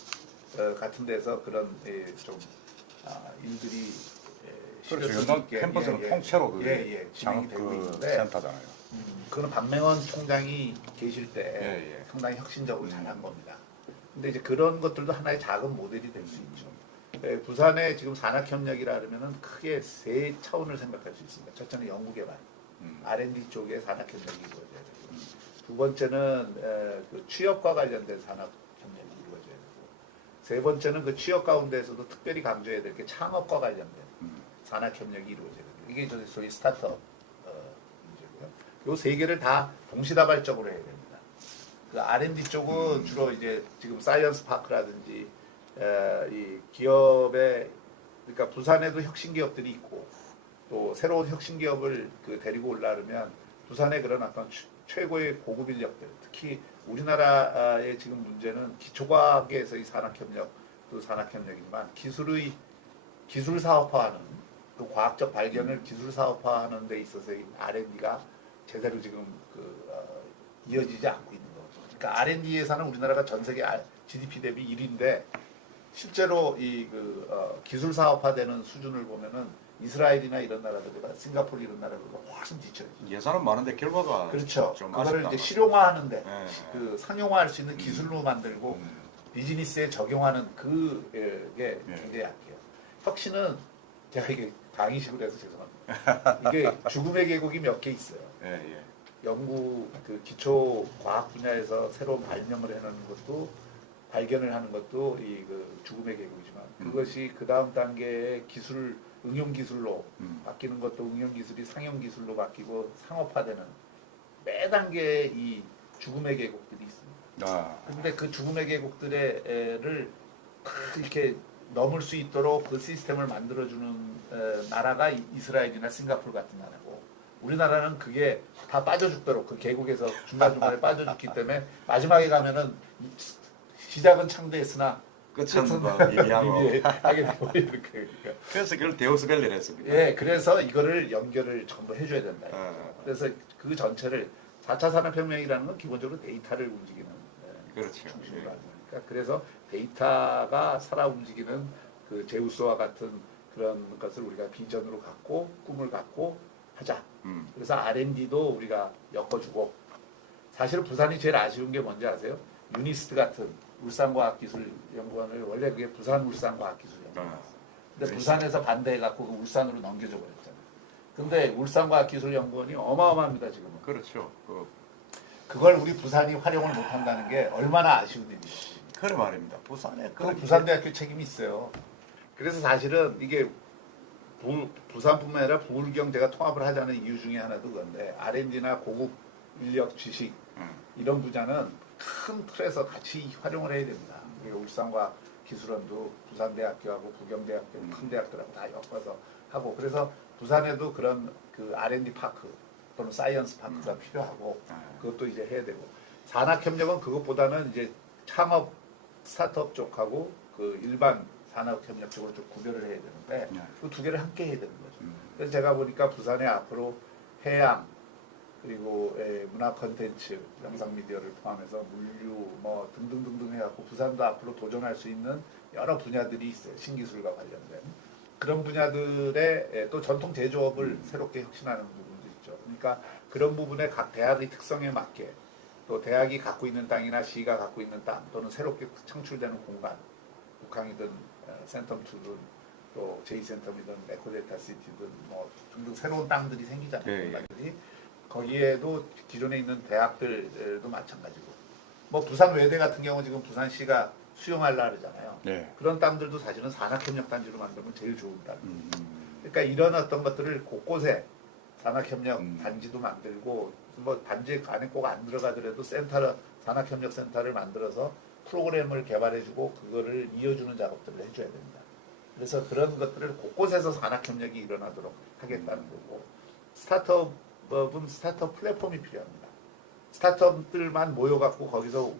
같은 데서 그런 좀 일들이 그렇죠. 캠퍼스는 통째로 진행이 되고 있는데 센터잖아요. 그건 박맹원 총장이 계실 때 상당히 혁신적으로 잘한 겁니다. 근데 이제 그런 것들도 하나의 작은 모델이 될 수 있죠. 부산의 지금 산학협력이라 그러면은 크게 세 차원을 생각할 수 있습니다. 첫째는 연구개발, R&D 쪽에 산학협력이 이루어져야 되고, 두 번째는 그 취업과 관련된 산학협력이 이루어져야 되고, 세 번째는 그 취업 가운데에서도 특별히 강조해야 될 게 창업과 관련된 산학협력이 이루어져야 돼요. 이게 소위 스타트업 문제고요. 요 세 개를 다 동시다발적으로 해야 됩니다. 그 R&D 쪽은 주로 이제 지금 사이언스 파크라든지 이 기업의 그러니까 부산에도 혁신 기업들이 있고 또 새로운 혁신 기업을 그 데리고 올라오면 부산의 그런 어떤 최고의 고급 인력들 특히 우리나라의 지금 문제는 기초과학에서의 산학협력도 산학협력이지만 기술 사업화하는 그 과학적 발견을 기술 사업화하는 데 있어서의 R&D가 제대로 지금 이어지지 않고 있는 거죠. 그러니까 R&D 예산은 우리나라가 전 세계 GDP 대비 1위인데 실제로 기술 사업화되는 수준을 보면은 이스라엘이나 이런 나라들보다 싱가포르 이런 나라들보다 훨씬 뒤쳐요. 예산은 많은 결과가 그렇죠. 좀 그거를 이제 실용화하는데 그 상용화할 수 있는 기술로 만들고 비즈니스에 적용하는 그게 굉장히 약해요. 혁신은 제가 이게 강의식으로 해서 죄송합니다. 이게 죽음의 계곡이 몇 개 있어요. 연구 그 기초 과학 분야에서 새로운 발명을 해내는 것도 발견을 하는 것도 그 죽음의 계곡이지만 그것이 그 다음 단계의 기술 응용 기술로 바뀌는 것도 응용 기술이 상용 기술로 바뀌고 상업화되는 매 단계에 이 죽음의 계곡들이 있습니다. 그런데 그 죽음의 계곡들을 이렇게 넘을 수 있도록 그 시스템을 만들어주는 나라가 이스라엘이나 싱가포르 같은 나라고 우리나라는 그게 다 빠져 죽도록 그 계곡에서 중간중간에 빠져 죽기 때문에 마지막에 가면은 시작은 창대했으나 끝은 미미하게 되고 이렇게. 그래서 그걸 데우스밸리를 했습니다. 그래서 이거를 연결을 전부 해줘야 된다. 그래서 그 전체를 4차 산업혁명이라는 건 기본적으로 데이터를 움직이는 그렇죠. 중심으로 예. 하는 거니까 그래서 데이터가 살아 움직이는 그 제우스와 같은 그런 것을 우리가 비전으로 갖고 꿈을 갖고 하자. 그래서 R&D도 우리가 엮어주고 사실 부산이 제일 아쉬운 게 뭔지 아세요? 유니스트 같은 울산과학기술연구원을 원래 그게 부산 울산과학기술연구원이었어요. 근데 부산에서 반대해갖고 그 울산으로 넘겨줘 버렸잖아요. 근데 울산과학기술연구원이 어마어마합니다 지금은. 그렇죠. 그걸 우리 부산이 활용을 못한다는 게 얼마나 아쉬운 일이지. 그래 말입니다. 부산에 그 부산대학교 책임이 있어요. 그래서 사실은 이게 부산뿐만 아니라 부울경 제가 통합을 하자는 이유 중에 하나도 그건데 R&D나 고급 인력 지식 이런 분야는 큰 틀에서 같이 활용을 해야 됩니다. 우리가 울산과 기술원도 부산대학교하고 부경대학교 큰 대학들하고 다 엮어서 하고 그래서 부산에도 그런 그 R&D 파크 또는 사이언스 파크가 필요하고 그것도 이제 해야 되고 산학협력은 그것보다는 이제 창업 스타트업 쪽하고 그 일반 산업협력 쪽으로 좀 구별을 해야 되는데 그 두 개를 함께 해야 되는 거죠. 그래서 제가 보니까 부산에 앞으로 해양 그리고 문화 콘텐츠, 영상 미디어를 포함해서 물류 뭐 등등등등 해갖고 부산도 앞으로 도전할 수 있는 여러 분야들이 있어요. 신기술과 관련된 그런 분야들의 또 전통 제조업을 새롭게 혁신하는 부분도 있죠. 그러니까 그런 부분에 각 대학의 특성에 맞게 또 대학이 갖고 있는 땅이나 시가 갖고 있는 땅 또는 새롭게 창출되는 공간 북항이든 센텀2든 또 제이센텀이든 에코데이터 시티든 뭐 등등 새로운 땅들이 생기잖아요. 공간들이. 거기에도 기존에 있는 대학들도 마찬가지고 뭐 부산 외대 같은 경우 지금 부산시가 수용하려 그러잖아요. 네. 그런 땅들도 사실은 산학협력단지로 만들면 제일 좋은 땅. 그러니까 이런 어떤 것들을 곳곳에 산학협력 단지도 만들고 뭐 단지 안에 꼭 안 들어가더라도 센터 산학협력 센터를 만들어서 프로그램을 개발해주고 그거를 이어주는 작업들을 해줘야 됩니다. 그래서 그런 것들을 곳곳에서 산학협력이 일어나도록 하겠다는 거고 스타트업은 스타트업 플랫폼이 필요합니다. 스타트업들만 모여갖고 거기서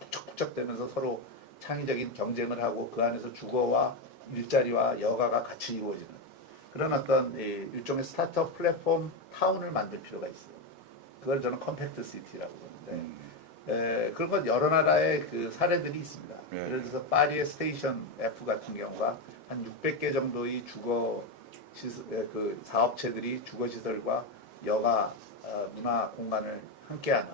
북적북적대면서 서로 창의적인 경쟁을 하고 그 안에서 주거와 일자리와 여가가 같이 이루어지는 그런 어떤 일종의 스타트업 플랫폼 타운을 만들 필요가 있어요. 그걸 저는 컴팩트 시티라고 보는데 그런 건 여러 나라의 그 사례들이 있습니다. 예를 들어서 파리의 스테이션 F 같은 경우가 한 600개 정도의 주거 그 사업체들이 주거 시설과 여가 문화 공간을 함께하는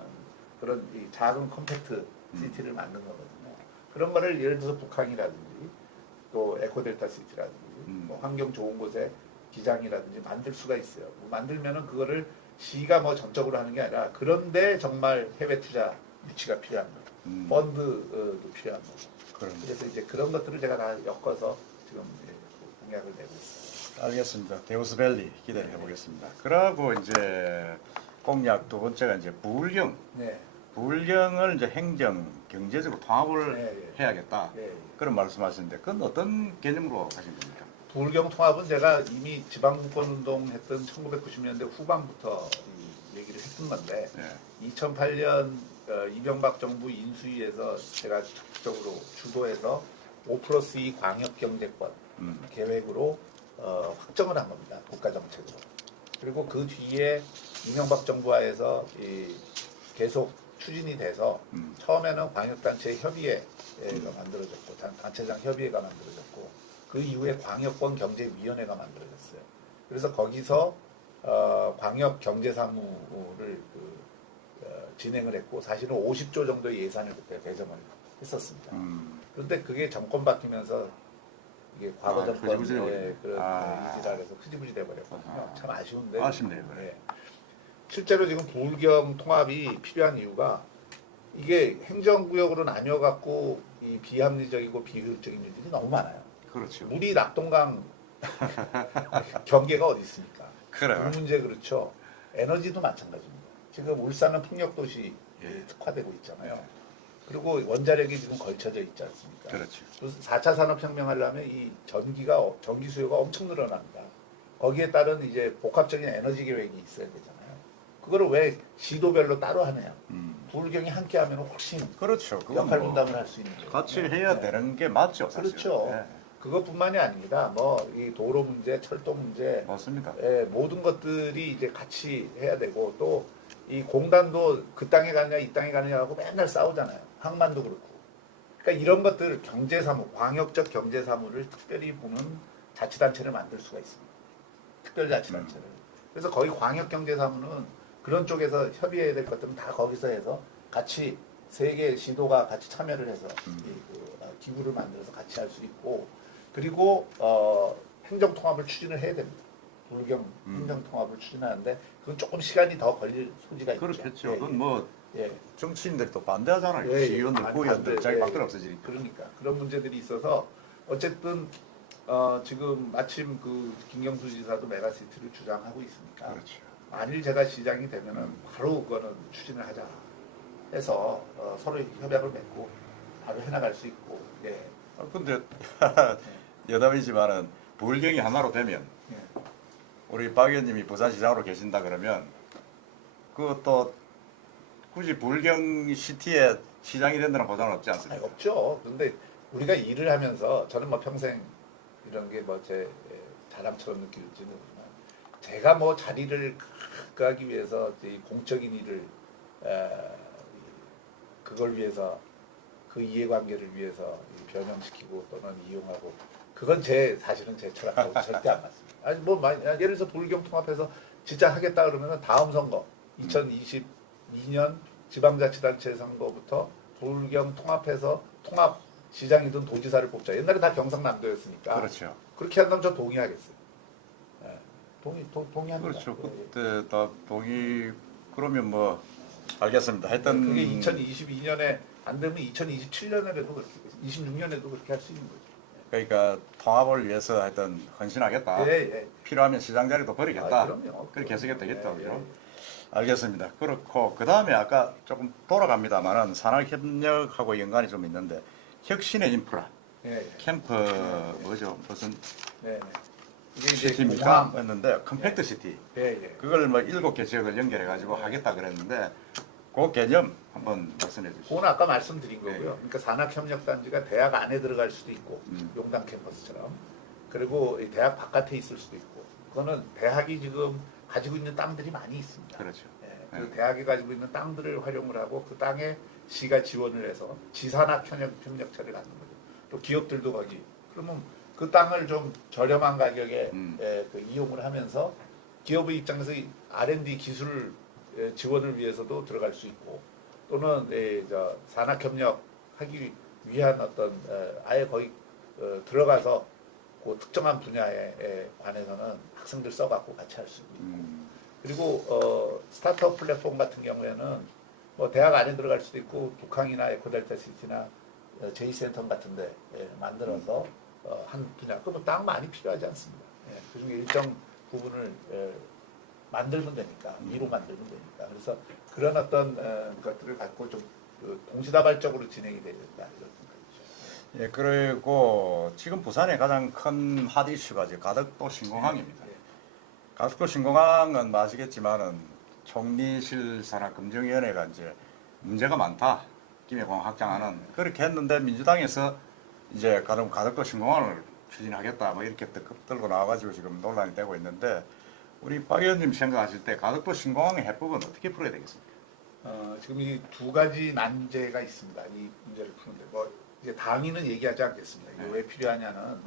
그런 이 작은 컴팩트 시티를 만든 거거든요. 그런 거를 예를 들어서 북항이라든지 또 에코델타 시티라든지 뭐 환경 좋은 곳에 기장이라든지 만들 수가 있어요. 만들면은 그거를 시가 뭐 전적으로 하는 게 아니라 그런데 정말 해외 투자 유치가 필요한 거예요. 펀드도 필요한 거고. 그래서 이제 그런 것들을 제가 다 엮어서 지금 공약을 내고 있습니다. 알겠습니다. 데우스밸리 기대를 해보겠습니다. 그러고 이제 공약 두 번째가 이제 부울경. 네. 부울경을 이제 행정, 경제적으로 통합을 해야겠다. 그런 말씀하시는데 그건 어떤 개념으로 하신 겁니까? 부울경 통합은 제가 이미 지방분권운동 했던 1990년대 후반부터 얘기를 했던 건데 2008년 이명박 정부 인수위에서 제가 적극적으로 주도해서 5+2 광역경제권 계획으로 확정을 한 겁니다. 국가정책으로. 그리고 그 뒤에 이명박 정부하에서 계속 추진이 돼서 처음에는 광역단체 협의회가 만들어졌고 단체장 협의회가 만들어졌고 그 이후에 광역권 경제위원회가 만들어졌어요. 그래서 거기서 광역경제사무를 진행을 했고 사실은 50조 정도의 예산을 그때 배정을 했었습니다. 그런데 그게 정권 바뀌면서 이게 과거 정권의 그런 이지랄에서 흐지부지 돼버렸거든요. 참 아쉬운데. 아쉽네요. 실제로 지금 부울경 통합이 필요한 이유가 이게 행정구역으로 나뉘어갖고 이 비합리적이고 비효율적인 일들이 너무 많아요. 그렇죠. 물이 낙동강 경계가 어디 있습니까? 그래요. 그 문제 그렇죠. 에너지도 마찬가지입니다. 지금 울산은 풍력도시 특화되고 있잖아요. 그리고 원자력이 지금 걸쳐져 있지 않습니까? 그렇죠. 4차 산업혁명 하려면 이 전기 수요가 엄청 늘어납니다. 거기에 따른 이제 복합적인 에너지 계획이 있어야 되잖아요. 그거를 왜 시도별로 따로 하느냐? 부울경이 함께 하면 훨씬 그렇죠. 역할 분담을 할 수 있는 거예요. 같이 해야 되는 게 맞죠, 사실. 그렇죠. 그것뿐만이 아닙니다. 뭐 이 도로 문제, 철도 문제, 맞습니다. 모든 것들이 이제 같이 해야 되고 또 이 공단도 그 땅에 가느냐 이 땅에 가느냐 하고 맨날 싸우잖아요. 항만도 그렇고. 그러니까 이런 것들 경제사무, 광역적 경제사무를 특별히 보는 자치단체를 만들 수가 있습니다. 특별자치단체를. 그래서 거의 광역경제사무는 그런 쪽에서 협의해야 될 것들은 다 거기서 해서 같이 세 개 시도가 같이 참여를 해서 기구를 만들어서 같이 할 수 있고 그리고 행정통합을 추진을 해야 됩니다. 불경 행정통합을 추진하는데 그건 조금 시간이 더 걸릴 소지가 있죠. 그렇겠죠. 예, 그건 예. 뭐 예. 정치인들이 또 반대하잖아요. 예, 예. 시의원들, 구의원들 자기 예, 막대로 예. 없어지니까. 그러니까 그런 문제들이 있어서 어쨌든 지금 마침 그 김경수 지사도 메가시티를 주장하고 있으니까 그렇죠. 만일 제가 시장이 되면은 바로 그거는 추진을 하자 해서 서로 협약을 맺고 바로 해나갈 수 있고 예. 근데 여담이지만은 불경이 하나로 되면 예. 우리 박 의원님이 부산시장으로 계신다 그러면 그것도 굳이 불경 시티에 시장이 된다는 보장은 없지 아니, 않습니까? 없죠. 근데 우리가 일을 하면서 저는 뭐 평생 이런 게 뭐 제 자랑처럼 느낄지는 모르지만 제가 뭐 자리를 가기 위해서 이 공적인 일을 그걸 위해서 그 이해관계를 위해서 변형시키고 또는 이용하고 그건 사실은 제 철학하고 절대 안 맞습니다. 아니 뭐 예를 들어서 불경 통합해서 진짜 하겠다 그러면 다음 선거 2022년 지방자치단체 선거부터 불경 통합해서 통합 시장이든 도지사를 뽑자. 옛날에 다 경상남도였으니까. 그렇죠. 그렇게 한다면 저 동의하겠어요. 예. 동의합니다. 그렇죠. 예, 예. 그때 다 동의 그러면 뭐 알겠습니다. 하여튼 그게 2022년에 안 되면 2027년에도 그렇게, 26년에도 그렇게 할 수 있는 거죠. 그러니까 통합을 위해서 하여튼 헌신하겠다. 예, 예. 필요하면 시장 자리도 버리겠다. 그럼요. 그렇게 해석이 되겠다. 예, 그죠? 예. 알겠습니다. 그렇고 그 다음에 아까 조금 돌아갑니다만은 산학협력하고 연관이 좀 있는데 혁신의 인프라 예, 예. 캠프 뭐죠 무슨 네, 네. 이게 이제 시티입니까? 공항. 했는데 컴팩트 시티 예, 예. 그걸 뭐 7개 지역을 연결해 가지고 하겠다 그랬는데 그 개념 한번 말씀해 주시죠. 그건 아까 말씀드린 네. 거고요. 그러니까 산학협력단지가 대학 안에 들어갈 수도 있고 용당 캠퍼스처럼 그리고 이 대학 바깥에 있을 수도 있고 그거는 대학이 지금 가지고 있는 땅들이 많이 있습니다. 그렇죠. 예, 그 네. 대학이 가지고 있는 땅들을 활용을 하고 그 땅에 시가 지원을 해서 지산학 협력처를 갖는 거죠. 또 기업들도 거기 그러면 그 땅을 좀 저렴한 가격에 그 이용을 하면서 기업의 입장에서 이 R&D 기술 지원을 위해서도 들어갈 수 있고 또는 산학협력 하기 위한 어떤 아예 거기 들어가서 그 특정한 분야에 관해서는 학생들 써갖고 같이 할 수 있고 그리고 스타트업 플랫폼 같은 경우에는 뭐 대학 안에 들어갈 수도 있고 북항이나 에코델타 시티나 제이센텀 같은데 만들어서 한 분야 그러면 땅 많이 필요하지 않습니다. 그중에 일정 부분을 만들면 되니까 위로 만들면 되니까 그래서 그런 어떤 것들을 갖고 좀 동시다발적으로 진행이 되야 된다 이런 생각이죠. 예, 그리고 지금 부산의 가장 큰 핫 이슈가 이제 가덕도 신공항입니다. 예. 가덕도 신공항은 뭐 아시겠지만은 총리실 산하 검증위원회가 이제 문제가 많다. 김해공항 확장하는 그렇게 했는데 민주당에서 이제 가덕도 신공항을 추진하겠다 뭐 이렇게 들고 나와가지고 지금 논란이 되고 있는데 우리 박 의원님 생각하실 때 가덕도 신공항의 해법은 어떻게 풀어야 되겠습니까? 지금 이 두 가지 난제가 있습니다. 이 문제를 푸는데 뭐 이제 당위는 얘기하지 않겠습니다. 이게 네. 왜 필요하냐는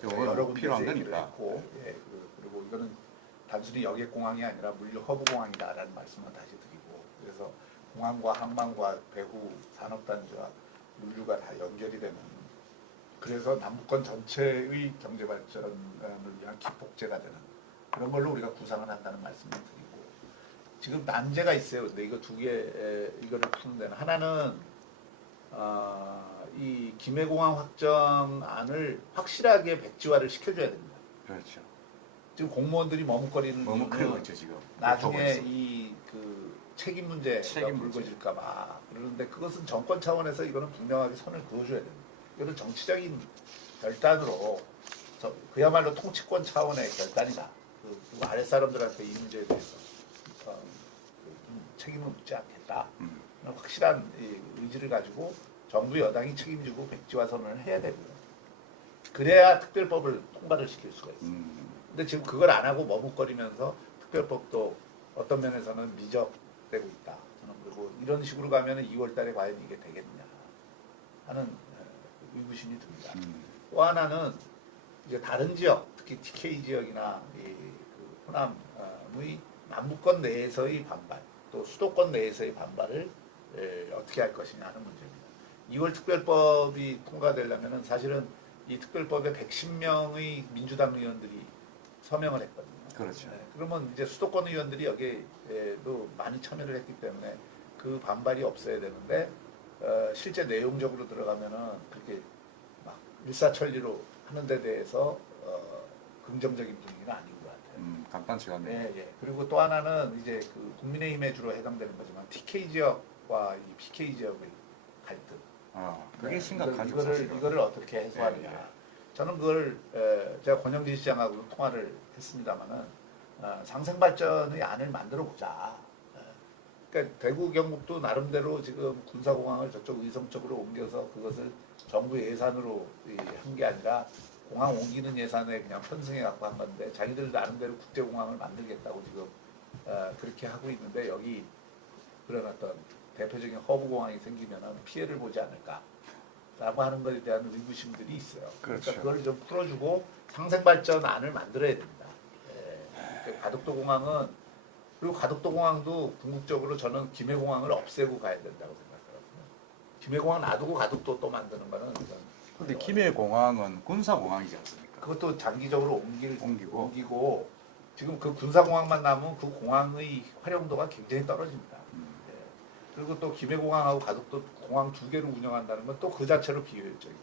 그건 여러 군데서 필요한 얘기를 거니까. 했고 그리고 이거는 단순히 여객공항이 아니라 물류 허브공항이다라는 말씀을 다시 드리고 그래서 공항과 항만과 배후 산업단지와 물류가 다 연결이 되는 그래서 남북권 전체의 경제 발전을 위한 기폭제가 되는 그런 걸로 우리가 구상을 한다는 말씀을 드리고 지금 난제가 있어요. 근데 이거 두 개 이거를 푸는 데는 하나는 이 김해공항 확정안을 확실하게 백지화를 시켜줘야 됩니다. 그렇죠. 지금 공무원들이 머뭇거리는 머뭇거리고 이유는 있죠 지금. 나중에 이 그 책임 문제가 책임 문제. 불거질까봐 그러는데 그것은 정권 차원에서 이거는 분명하게 선을 그어줘야 됩니다. 이거는 정치적인 결단으로 그야말로 통치권 차원의 결단이다. 그리고 아랫 사람들한테 이 문제에 대해서 책임을 묻지 않겠다. 확실한 의지를 가지고 정부 여당이 책임지고 백지화 선언을 해야 되고요. 그래야 특별법을 통과를 시킬 수가 있습니다. 근데 지금 그걸 안 하고 머뭇거리면서 특별법도 어떤 면에서는 미적되고 있다. 저는 그리고 이런 식으로 가면은 2월달에 과연 이게 되겠느냐 하는 의구심이 듭니다. 또 하나는 이제 다른 지역, 특히 TK 지역이나 그 호남의 남부권 내에서의 반발, 또 수도권 내에서의 반발을 어떻게 할 것이냐 하는 문제입니다. 2월 특별법이 통과되려면은 사실은 이 특별법에 110명의 민주당 의원들이 서명을 했거든요. 그렇죠. 그러면 이제 수도권 의원들이 여기에도 많이 참여를 했기 때문에 그 반발이 없어야 되는데 실제 내용적으로 들어가면은 그렇게 막 일사천리로 하는 데 대해서 긍정적인 분위기는 아닌 것 같아요. 간단치가 않네요. 예, 예. 그리고 또 하나는 이제 그 국민의힘에 주로 해당되는 거지만 TK 지역과 이 PK 지역의 갈등. 그게 심각하죠. 이거를 어떻게 해소하느냐. 예, 예. 저는 그걸 제가 권영진 시장하고 통화를 했습니다만은 상생발전의 안을 만들어 보자. 그러니까 대구 경북도 나름대로 지금 군사공항을 저쪽 의성 쪽으로 옮겨서 그것을 정부 예산으로 한 게 아니라 공항 옮기는 예산에 그냥 편승해 갖고 한 건데 자기들 나름대로 국제공항을 만들겠다고 지금 그렇게 하고 있는데 여기 그런 어떤 대표적인 허브 공항이 생기면은 피해를 보지 않을까라고 하는 것에 대한 의구심들이 있어요. 그렇죠. 그러니까 그걸 좀 풀어주고 상생발전안을 만들어야 됩니다. 그러니까 가덕도 공항은 그리고 가덕도 공항도 궁극적으로 저는 김해공항을 없애고 가야 된다고 생각하거든요. 김해공항 놔두고 가덕도 또 만드는 거는 근데 김해공항은 군사공항이지 않습니까? 그것도 장기적으로 옮기고. 옮기고 지금 그 군사공항만 남으면 그 공항의 활용도가 굉장히 떨어집니다. 예. 그리고 또 김해공항하고 가덕도 공항 두 개를 운영한다는 건 또 그 자체로 비효율적이고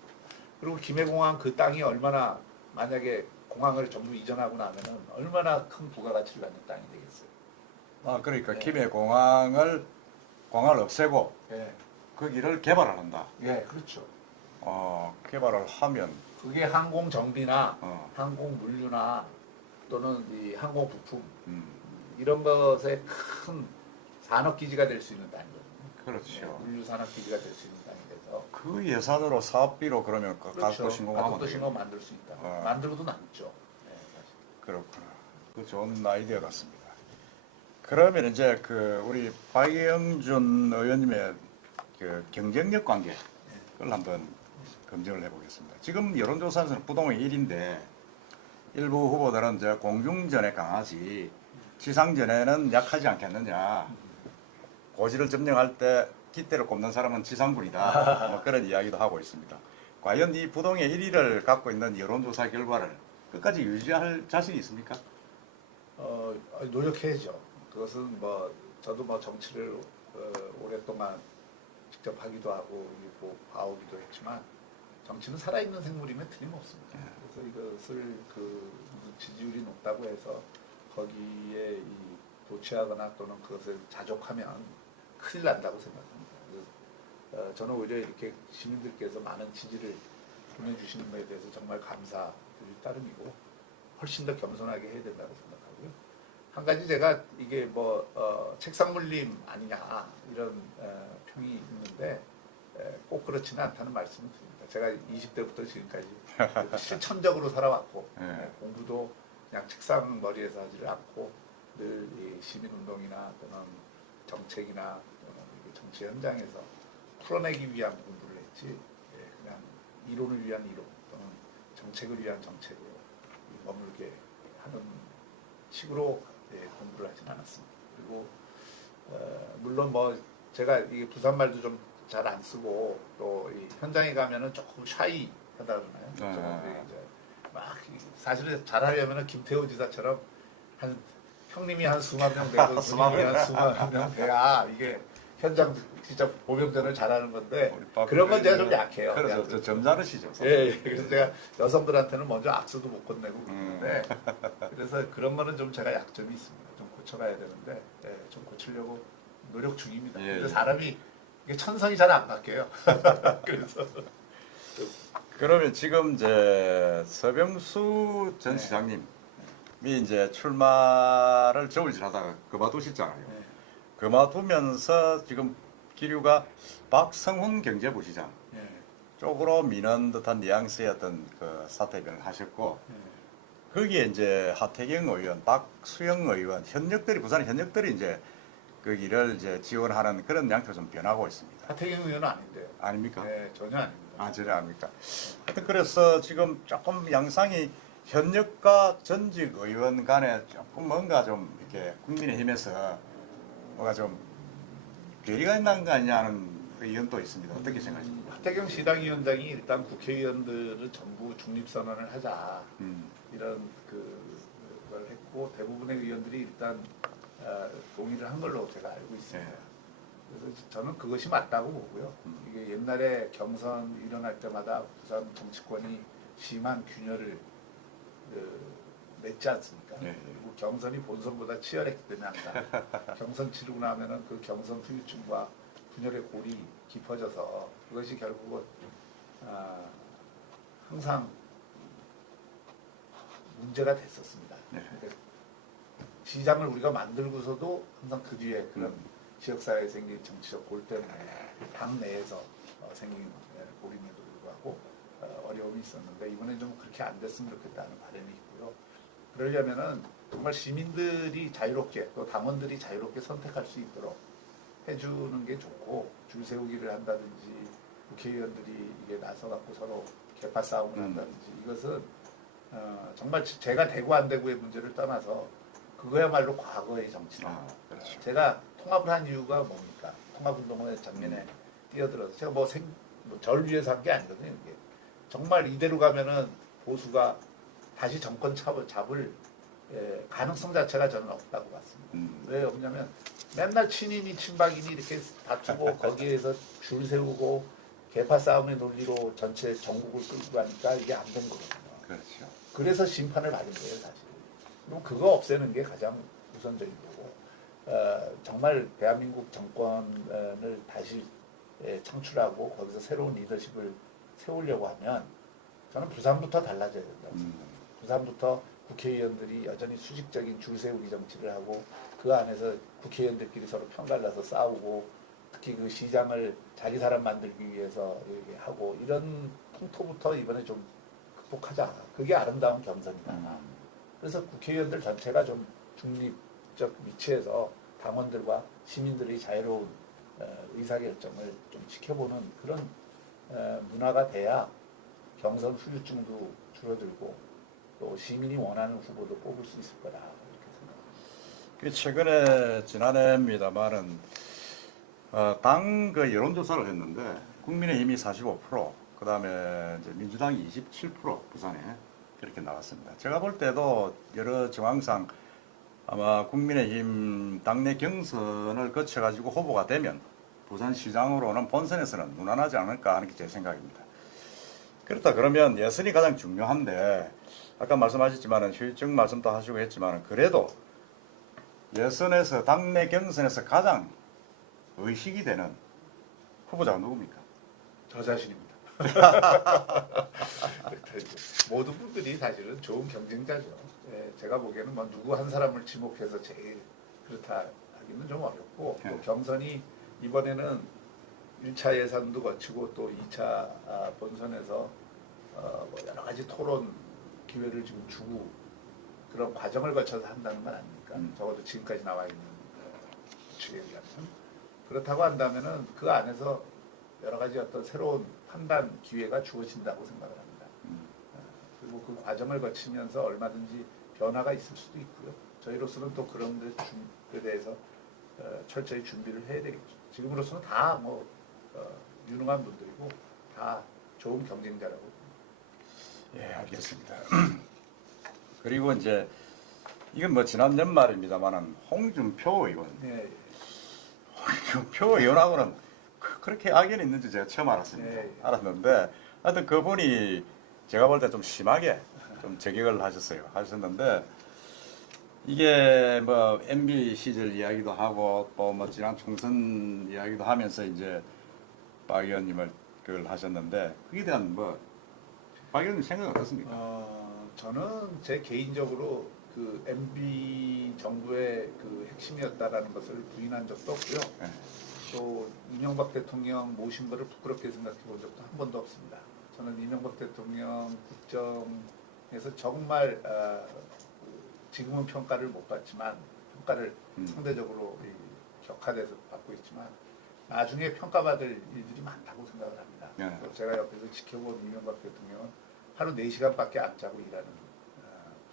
그리고 김해공항 그 땅이 얼마나 만약에 공항을 전부 이전하고 나면은 얼마나 큰 부가가치를 갖는 땅이 되겠어요. 그러니까 네. 김해공항을 없애고 예, 거기를 개발을 한다. 예, 그렇죠. 개발을 하면 그게 항공 정비나 어, 항공 물류나 또는 이 항공 부품 음, 이런 것에 큰 산업 기지가 될 수 있는 땅이거든요. 그렇죠. 물류 산업 기지가 될 수 있는 땅이 돼서 그 예산으로 사업비로 그러면 가덕도 신공항 가덕도 신공 만들 수 있다. 만들고도 남죠. 네, 사실. 그렇구나. 그 좋은 아이디어 같습니다. 그러면 이제 그 우리 박영준 의원님의 그 경쟁력 관계 그걸 한번 검증을 해보겠습니다. 지금 여론조사에서는 부동의 1인데 일부 후보들은 이제 공중전에 강하지 지상전에는 약하지 않겠느냐. 고지를 점령할 때 깃대를 꼽는 사람은 지상군이다. 뭐 그런 이야기도 하고 있습니다. 과연 이 부동의 1위를 갖고 있는 여론조사 결과를 끝까지 유지할 자신이 있습니까? 노력해야죠. 그것은 뭐 저도 뭐 정치를 오랫동안 직접 하기도 하고 뭐 봐오기도 했지만 정치는 살아있는 생물이면 틀림없습니다. 그래서 이것을 그 무슨 지지율이 높다고 해서 거기에 이 도취하거나 또는 그것을 자족하면 큰일 난다고 생각합니다. 그래서 저는 오히려 이렇게 시민들께서 많은 지지를 보내주시는 것에 대해서 정말 감사드릴 따름이고 훨씬 더 겸손하게 해야 된다고 생각하고요. 한 가지 제가 이게 뭐 책상 물림 아니냐 이런 평이 있는데 꼭 그렇지는 않다는 말씀을 드립니다. 제가 20대부터 지금까지 실천적으로 살아왔고 공부도 그냥 책상 머리에서 하지를 않고 늘 시민운동이나 또는 정책이나 또는 정치 현장에서 풀어내기 위한 공부를 했지 그냥 이론을 위한 이론 또는 정책을 위한 정책으로 머물게 하는 식으로 공부를 하진 않았습니다. 그리고 물론 뭐 제가 이게 부산말도 좀 잘 안 쓰고 또 이 현장에 가면은 조금 샤이 하다 그러나요? 막 사실은 잘하려면은 김태호 지사처럼 한 형님이 한 수만 명 되고 누님이 한 수만 명 돼야 이게 현장 진짜 보병전을 잘하는 건데 그런 건 제가 좀 약해요. 그래서 저 점잖으시죠. 예, 그래서 제가 여성들한테는 먼저 악수도 못 건네고 그러는데 그래서 그런 거는 좀 제가 약점이 있습니다. 좀 고쳐가야 되는데 좀 고치려고 노력 중입니다. 근데 사람이 이게 천성이 잘 안 바뀌어요. 그래서 그러면 지금 이제 서병수 전 시장님이 이제 출마를 저울질하다가 그만두셨잖아요. 그만두면서 지금 기류가 박성훈 경제부시장 쪽으로 미는 듯한 뉘앙스의 어떤 그 사퇴변을 하셨고 거기에 이제 하태경 의원, 박수영 의원, 현역들이 부산 현역들이 이제 거기를 이제 지원하는 그런 양태로 좀 변하고 있습니다. 하태경 의원은 아닌데요. 아닙니까? 네, 전혀 아닙니다. 아, 전혀 아닙니까? 하여튼 그래서 지금 조금 양상이 현역과 전직 의원 간에 조금 뭔가 좀 이렇게 국민의힘에서 뭐가 좀 괴리가 있는 거 아니냐 하는 의견도 있습니다. 어떻게 생각하십니까? 하태경 시당위원장이 일단 국회의원들을 전부 중립선언을 하자 이런 그걸 했고 대부분의 의원들이 일단 동의를 한 걸로 제가 알고 있습니다. 네. 그래서 저는 그것이 맞다고 보고요. 이게 옛날에 경선 일어날 때마다 부산 정치권이 심한 균열을 맺지 않습니까? 네. 그리고 경선이 본선보다 치열했기 때문에 항상 경선 치르고 나면은 그 경선 후유증과 분열의 골이 깊어져서 그것이 결국은 항상 문제가 됐었습니다. 네. 그러니까 시장을 우리가 만들고서도 항상 그 뒤에 그런 지역사회에 생긴 정치적 골 때문에 당 내에서 생긴 골임에도 불구하고 어려움이 있었는데 이번엔 좀 그렇게 안 됐으면 좋겠다는 바람이 있고요. 그러려면은 정말 시민들이 자유롭게 또 당원들이 자유롭게 선택할 수 있도록 해주는 게 좋고 줄 세우기를 한다든지 국회의원들이 이게 나서갖고 서로 개파 싸움을 한다든지 이것은 정말 제가 되고 안 되고의 문제를 떠나서 그거야말로 과거의 정치다. 아, 그렇죠. 제가 통합을 한 이유가 뭡니까? 통합운동의 장면에 뛰어들어서 제가 저를 위해서 한 게 아니거든요. 이게. 정말 이대로 가면은 보수가 다시 정권 잡을 가능성 자체가 저는 없다고 봤습니다. 왜 없냐면 맨날 친이니 친박이니 이렇게 다투고 거기에서 줄 세우고 개파 싸움의 논리로 전체 전국을 끌고 가니까 이게 안 된 거거든요. 그렇죠. 그래서 심판을 받은 거예요, 사실. 그럼 그거 없애는 게 가장 우선적인 거고, 정말 대한민국 정권을 다시 창출하고 거기서 새로운 리더십을 세우려고 하면 저는 부산부터 달라져야 된다고 생각합니다. 부산부터 국회의원들이 여전히 수직적인 줄 세우기 정치를 하고 그 안에서 국회의원들끼리 서로 편갈라서 싸우고 특히 그 시장을 자기 사람 만들기 위해서 이렇게 하고 이런 풍토부터 이번에 좀 극복하자. 그게 아름다운 경선이다. 그래서 국회의원들 전체가 좀 중립적 위치에서 당원들과 시민들의 자유로운 의사결정을 좀 지켜보는 그런 문화가 돼야 경선 후유증도 줄어들고 또 시민이 원하는 후보도 뽑을 수 있을 거다 이렇게 생각합니다. 최근에 지난해입니다만은 당 그 여론조사를 했는데 국민의힘이 45%, 그 다음에 이제 민주당이 27% 부산에 그렇게 나왔습니다. 제가 볼 때도 여러 정황상 아마 국민의힘 당내 경선을 거쳐가지고 후보가 되면 부산시장으로는 본선에서는 무난하지 않을까 하는 게 제 생각입니다. 그렇다 그러면 예선이 가장 중요한데 아까 말씀하셨지만은 휴일증 말씀도 하시고 했지만은 그래도 예선에서 당내 경선에서 가장 의식이 되는 후보자가 누굽니까? 저 자신입니다. 모든 분들이 사실은 좋은 경쟁자죠. 제가 보기에는 뭐 누구 한 사람을 지목해서 제일 그렇다 하기는 좀 어렵고 또 경선이 이번에는 1차 예산도 거치고 또 2차 본선에서 뭐 여러 가지 토론 기회를 지금 주고 그런 과정을 거쳐서 한다는 건 아닙니까? 적어도 지금까지 나와 있는 측에 의하면 그렇다고 한다면은 그 안에서 여러 가지 어떤 새로운 판단 기회가 주어진다고 생각을 합니다. 그리고 그 과정을 거치면서 얼마든지 변화가 있을 수도 있고요. 저희로서는 또 그런 데 대해서 철저히 준비를 해야 되겠죠. 지금으로서는 다 뭐 유능한 분들이고 다 좋은 경쟁자라고 봅니다. 예, 알겠습니다. 그리고 이제 이건 뭐 지난 연말입니다만은 홍준표 의원, 네, 홍준표 의원하고는 그렇게 악연이 있는지 제가 처음 알았습니다. 네. 알았는데 하여튼 그분이 제가 볼 때 좀 심하게 좀 저격을 하셨는데 이게 뭐 MB 시절 이야기도 하고 또 뭐 지난 총선 이야기도 하면서 이제 박 의원님을 그걸 하셨는데 그에 대한 뭐 박 의원님 생각은 어떻습니까? 저는 제 개인적으로 그 MB 정부의 그 핵심이었다라는 것을 부인한 적도 없고요. 네. 또 이명박 대통령 모신 거를 부끄럽게 생각해 본 적도 한 번도 없습니다. 저는 이명박 대통령 국정 그래서 정말 지금은 평가를 못 받지만 평가를 상대적으로 격하돼서 받고 있지만 나중에 평가받을 일들이 많다고 생각을 합니다. 네. 또 제가 옆에서 지켜본 이명박 대통령은 하루 4시간밖에 안 자고 일하는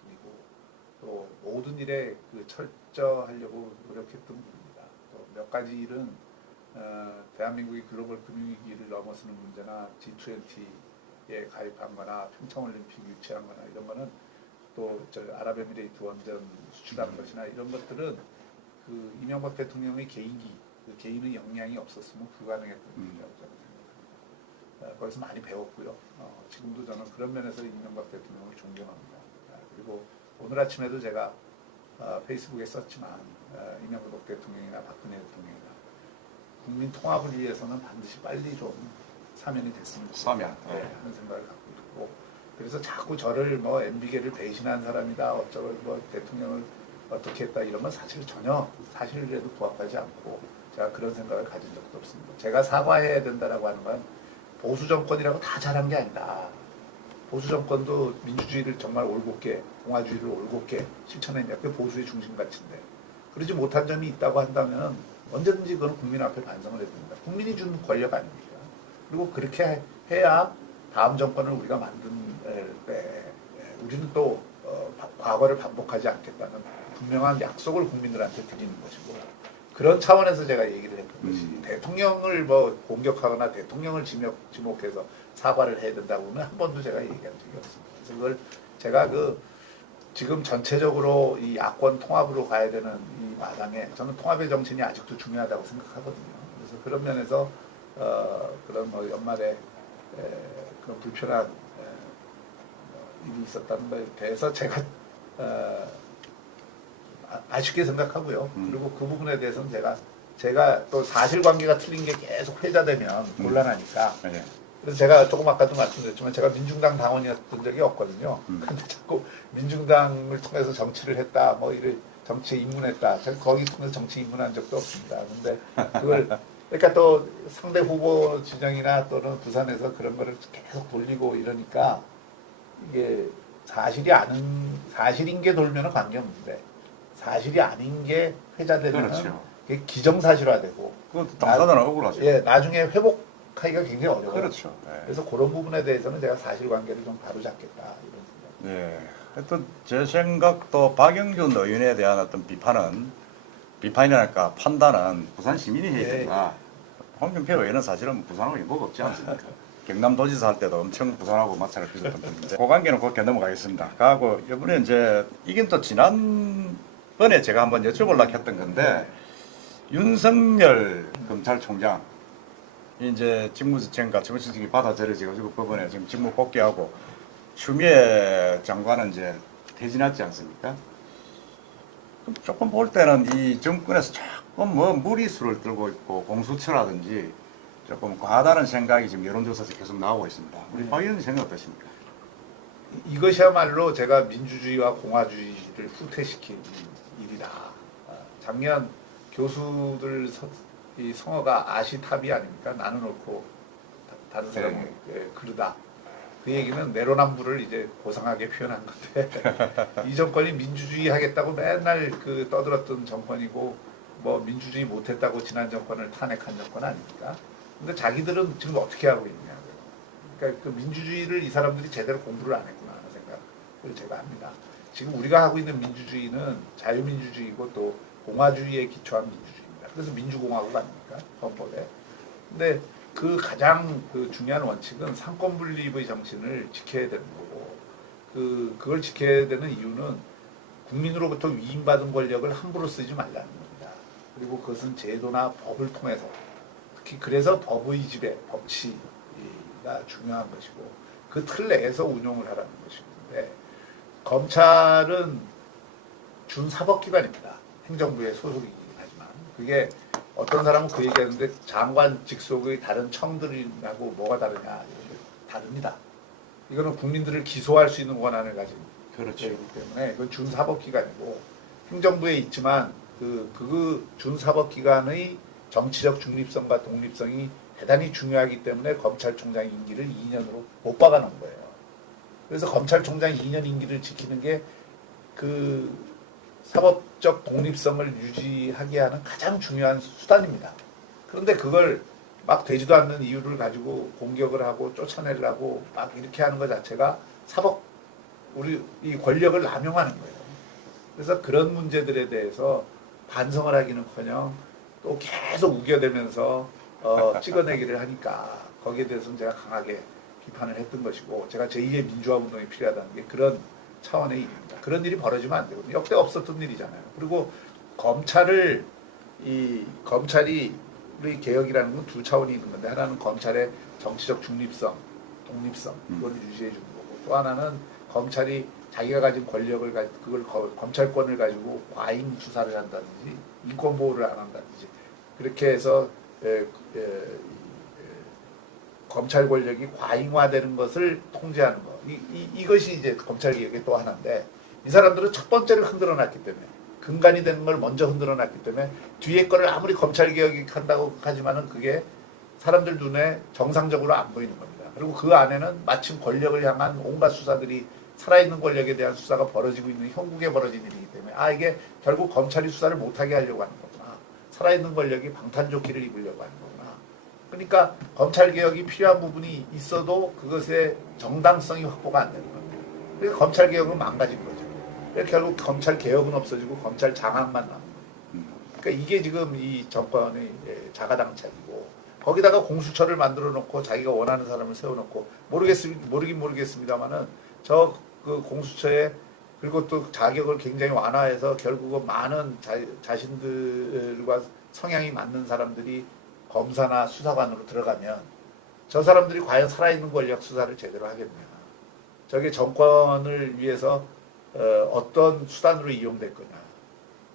분이고 또 모든 일에 그 철저하려고 노력했던 분입니다. 또 몇 가지 일은 대한민국이 글로벌 금융위기를 넘어서는 문제나 G20에 가입한 거나 평창올림픽 유치한 거나 이런 거는 또 저 아랍에미레이트 원전 수출한 것이나 이런 것들은 그 이명박 대통령의 개인기, 그 개인의 역량이 없었으면 불가능했던 일이라고 저는 생각합니다. 거기서 많이 배웠고요. 지금도 저는 그런 면에서 이명박 대통령을 존경합니다. 그리고 오늘 아침에도 제가 페이스북에 썼지만 이명박 대통령이나 박근혜 대통령이나 국민 통합을 위해서는 반드시 빨리 좀 사면이 됐으면 좋겠다 하는 생각을 갖고 있고 그래서 자꾸 저를 뭐 MB계를 배신한 사람이다 어쩌고 뭐 대통령을 어떻게 했다 이런 건 사실 전혀 사실에도 부합하지 않고 제가 그런 생각을 가진 적도 없습니다. 제가 사과해야 된다라고 하는 건 보수 정권이라고 다 잘한 게 아니다. 보수 정권도 민주주의를 정말 올곧게 공화주의를 올곧게 실천했냐 그게 보수의 중심 가치인데 그러지 못한 점이 있다고 한다면 언제든지 그건 국민 앞에 반성을 해야 됩니다. 국민이 준 권력 아닙니까? 그리고 그렇게 해야 다음 정권을 우리가 만든 때 우리는 또 과거를 반복하지 않겠다는 분명한 약속을 국민들한테 드리는 것이고 그런 차원에서 제가 얘기를 했던 것이 대통령을 뭐 공격하거나 대통령을 지목해서 사과를 해야 된다고는 한 번도 제가 얘기한 적이 없습니다. 그래서 그걸 제가 지금 전체적으로 이 야권 통합으로 가야 되는 이 마당에 저는 통합의 정신이 아직도 중요하다고 생각하거든요. 그래서 그런 면에서 그런 뭐 연말에 그런 불편한 일이 있었다는 것에 대해서 제가 아쉽게 생각하고요. 그리고 그 부분에 대해서는 제가 또 사실관계가 틀린 게 계속 회자되면 곤란하니까 그래서 제가 조금 아까도 말씀드렸지만 제가 민중당 당원이었던 적이 없거든요. 그런데 자꾸 민중당을 통해서 정치를 했다, 뭐 이를 정치에 입문했다. 제가 거기 통해서 정치에 입문한 적도 없습니다. 근데 그걸 그러니까 또 상대 후보 진영이나 또는 부산에서 그런 거를 계속 돌리고 이러니까 이게 사실인 게 돌면은 관계없는데 사실이 아닌 게 회자되면 그렇죠. 그게 기정사실화되고 그것도 당사자는 억울하죠. 예, 나중에 회복하기가 굉장히 어려워요. 그렇죠. 네. 그래서 그런 부분에 대해서는 제가 사실관계를 좀 바로잡겠다 이런 생각. 네. 하여튼 제 생각도 박영준 의원에 대한 어떤 비판이랄까 판단은 부산 시민이 해야 된다. 홍준표 의원은 사실은 부산하고 인구가 없지 않습니까? 경남도지사 할 때도 엄청 부산하고 마찰을 빚었던 분인데 그 관계는 그렇게 넘어가겠습니다. 가고 이번에 이제 이긴 또 지난번에 제가 한번 여쭤보려고 했던 건데 윤석열 검찰총장 이제 직무수행과 직무수행이 받아들여지고 법원에 지금 직무 복귀하고 추미애 장관은 이제 퇴진하지 않습니까? 조금 볼 때는 이 정권에서 조금 뭐 무리수를 들고 있고 공수처라든지 조금 과하다는 생각이 지금 여론조사에서 계속 나오고 있습니다. 우리 박 의원님 생각 어떠십니까? 이것이야말로 제가 민주주의와 공화주의를 후퇴시킨 일이다. 작년 교수들 이 성어가 아시탑이 아닙니까? 나는 옳고 다른 사람이 그르다. 그 얘기는 내로남불을 이제 고상하게 표현한 건데 이 정권이 민주주의 하겠다고 맨날 떠들었던 정권이고 뭐 민주주의 못했다고 지난 정권을 탄핵한 정권 아닙니까? 근데 자기들은 지금 어떻게 하고 있냐고요. 그러니까 그 민주주의를 이 사람들이 제대로 공부를 안 했구나 하는 생각을 제가 합니다. 지금 우리가 하고 있는 민주주의는 자유민주주의고 또 공화주의에 기초한 민주주의입니다. 그래서 민주공화국 아닙니까? 헌법에. 근데 그 가장 중요한 원칙은 상권분립의 정신을 지켜야 되는 거고 그걸 지켜야 되는 이유는 국민으로부터 위임받은 권력을 함부로 쓰지 말라는 겁니다. 그리고 그것은 제도나 법을 통해서 특히 그래서 법의 지배, 법치가 중요한 것이고 그 틀 내에서 운용을 하라는 것인데 검찰은 준사법기관입니다. 행정부의 소속이긴 하지만 그게 어떤 사람은 그 얘기하는데 장관 직속의 다른 청들이라고 뭐가 다르냐 이런 게 다릅니다. 이거는 국민들을 기소할 수 있는 권한을 가진 그렇죠. 때문에 이건 준사법기관이고 행정부에 있지만 그 준사법기관의 정치적 중립성과 독립성이 대단히 중요하기 때문에 검찰총장 임기를 2년으로 못 박아놓은 거예요. 그래서 검찰총장 2년 임기를 지키는 게 그 사법적 독립성을 유지하게 하는 가장 중요한 수단입니다. 그런데 그걸 막 되지도 않는 이유를 가지고 공격을 하고 쫓아내려고 막 이렇게 하는 것 자체가 우리 이 권력을 남용하는 거예요. 그래서 그런 문제들에 대해서 반성을 하기는커녕 또 계속 우겨대면서 찍어내기를 하니까 거기에 대해서는 제가 강하게 비판을 했던 것이고, 제가 제2의 민주화 운동이 필요하다는 게 그런 차원의 일입니다. 그런 일이 벌어지면 안 되거든요. 역대 없었던 일이잖아요. 그리고 검찰이 우리 개혁이라는 건 두 차원이 있는 건데, 하나는 검찰의 정치적 중립성, 독립성, 그걸 유지해 주는 거고, 또 하나는 검찰이 자기가 가진 권력을 그걸 검찰권을 가지고 과잉 수사를 한다든지 인권 보호를 안 한다든지 그렇게 해서 검찰 권력이 과잉화되는 것을 통제하는 것. 이것이 이제 검찰 개혁의 또 하나인데, 이 사람들은 첫 번째를 흔들어 놨기 때문에, 근간이 되는 걸 먼저 흔들어 놨기 때문에 뒤에 거를 아무리 검찰 개혁이 한다고 하지만은 그게 사람들 눈에 정상적으로 안 보이는 겁니다. 그리고 그 안에는 마침 권력을 향한 온갖 수사들이, 살아있는 권력에 대한 수사가 벌어지고 있는 형국에 벌어진 일이기 때문에, 이게 결국 검찰이 수사를 못하게 하려고 하는 거구나. 살아있는 권력이 방탄조끼를 입으려고 하는 거구나. 그러니까 검찰개혁이 필요한 부분이 있어도 그것의 정당성이 확보가 안 되는 겁니다. 그러니까 검찰개혁은 망가진 거죠. 그러니까 결국 검찰개혁은 없어지고 검찰 장악만 남는 거예요. 그러니까 이게 지금 이 정권의 자가당착이고, 거기다가 공수처를 만들어 놓고 자기가 원하는 사람을 세워놓고, 모르긴 모르겠습니다만은 그 공수처에, 그리고 또 자격을 굉장히 완화해서 결국은 많은 자신들과 성향이 맞는 사람들이 검사나 수사관으로 들어가면 저 사람들이 과연 살아있는 권력 수사를 제대로 하겠냐. 저게 정권을 위해서 어떤 수단으로 이용될 거냐.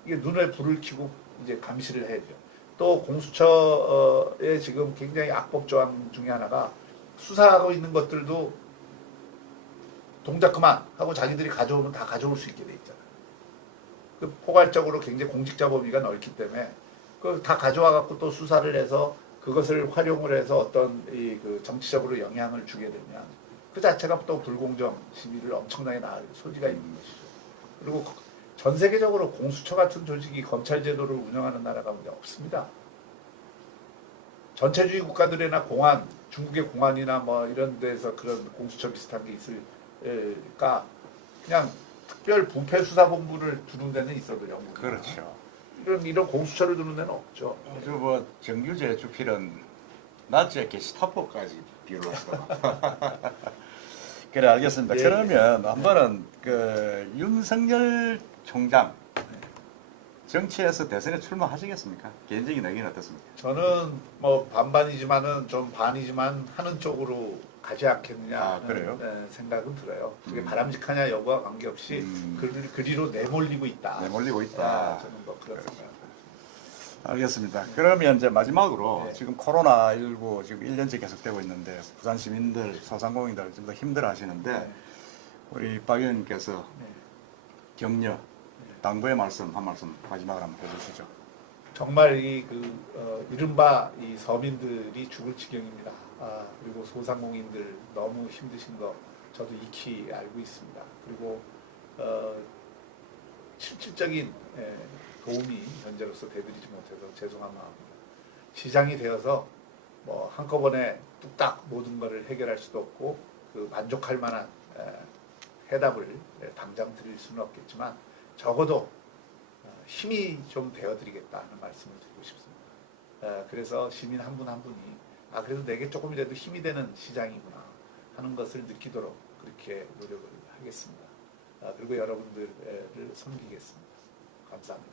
이게 눈에 불을 켜고 이제 감시를 해야죠. 또 공수처에 지금 굉장히 악법 조항 중에 하나가, 수사하고 있는 것들도 동작 그만 하고 자기들이 가져오면 다 가져올 수 있게 돼 있잖아요. 그 포괄적으로 굉장히 공직자 범위가 넓기 때문에 그걸 다 가져와 갖고 또 수사를 해서 그것을 활용을 해서 어떤 그 정치적으로 영향을 주게 되면 그 자체가 또 불공정 시비를 엄청나게 낳을 소지가 있는 것이죠. 그리고 전 세계적으로 공수처 같은 조직이 검찰 제도를 운영하는 나라가 없습니다. 전체주의 국가들이나 공안, 중국의 공안이나 뭐 이런 데서 그런 공수처 비슷한 게 있을까? 그냥 특별 부패 수사본부를 두는 데는 있어도 영국. 그렇죠. 이런 공수처를 두는 데는 없죠. 아주 뭐 정규제 주필은 낮에 게시타포까지 비롯해서. 그래, 알겠습니다. 예, 그러면 한 번은 그 윤석열 총장 정치에서 대선에 출마하시겠습니까? 개인적인 의견은 어떻습니까? 저는 뭐 반반이지만은 좀 반이지만 하는 쪽으로 가지 않겠느냐 그래요? 생각은 들어요. 그게 바람직하냐 여부와 관계없이 그리로 내몰리고 있다. 내몰리고 있다. 저는 뭐 그런 생각을. 알겠습니다. 그러면 이제 마지막으로 네. 지금 코로나19 지금 1년째 계속되고 있는데 부산 시민들, 소상공인들 좀 더 힘들어 하시는데 네. 우리 박 의원님께서 네. 격려, 당부의 말씀 한 말씀 마지막으로 한번 해주시죠. 정말 이른바 이 서민들이 죽을 지경입니다. 그리고 소상공인들 너무 힘드신 거 저도 익히 알고 있습니다. 그리고 실질적인 도움이 현재로서 되드리지 못해서 죄송한 마음입니다. 시장이 되어서 뭐 한꺼번에 뚝딱 모든 것을 해결할 수도 없고 그 만족할 만한 해답을 당장 드릴 수는 없겠지만 적어도 힘이 좀 되어드리겠다는 말씀을 드리고 싶습니다. 그래서 시민 한 분 한 분이 그래도 내게 조금이라도 힘이 되는 시장이구나 하는 것을 느끼도록 그렇게 노력을 하겠습니다. 그리고 여러분들을 섬기겠습니다. 감사합니다.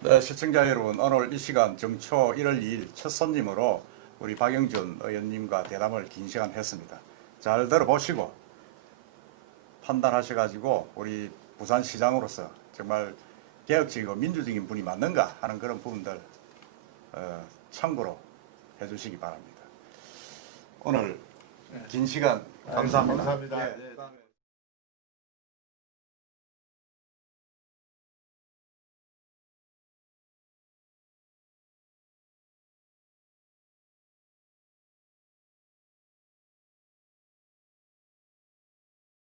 네, 시청자 여러분, 오늘 이 시간 정초 1월 2일 첫 손님으로 우리 박영준 의원님과 대담을 긴 시간 했습니다. 잘 들어보시고 판단하셔가지고 우리 부산시장으로서 정말 개혁적이고 민주적인 분이 맞는가 하는 그런 부분들 참고로 해주시기 바랍니다. 오늘 긴 시간 감사합니다. 감사합니다. 네.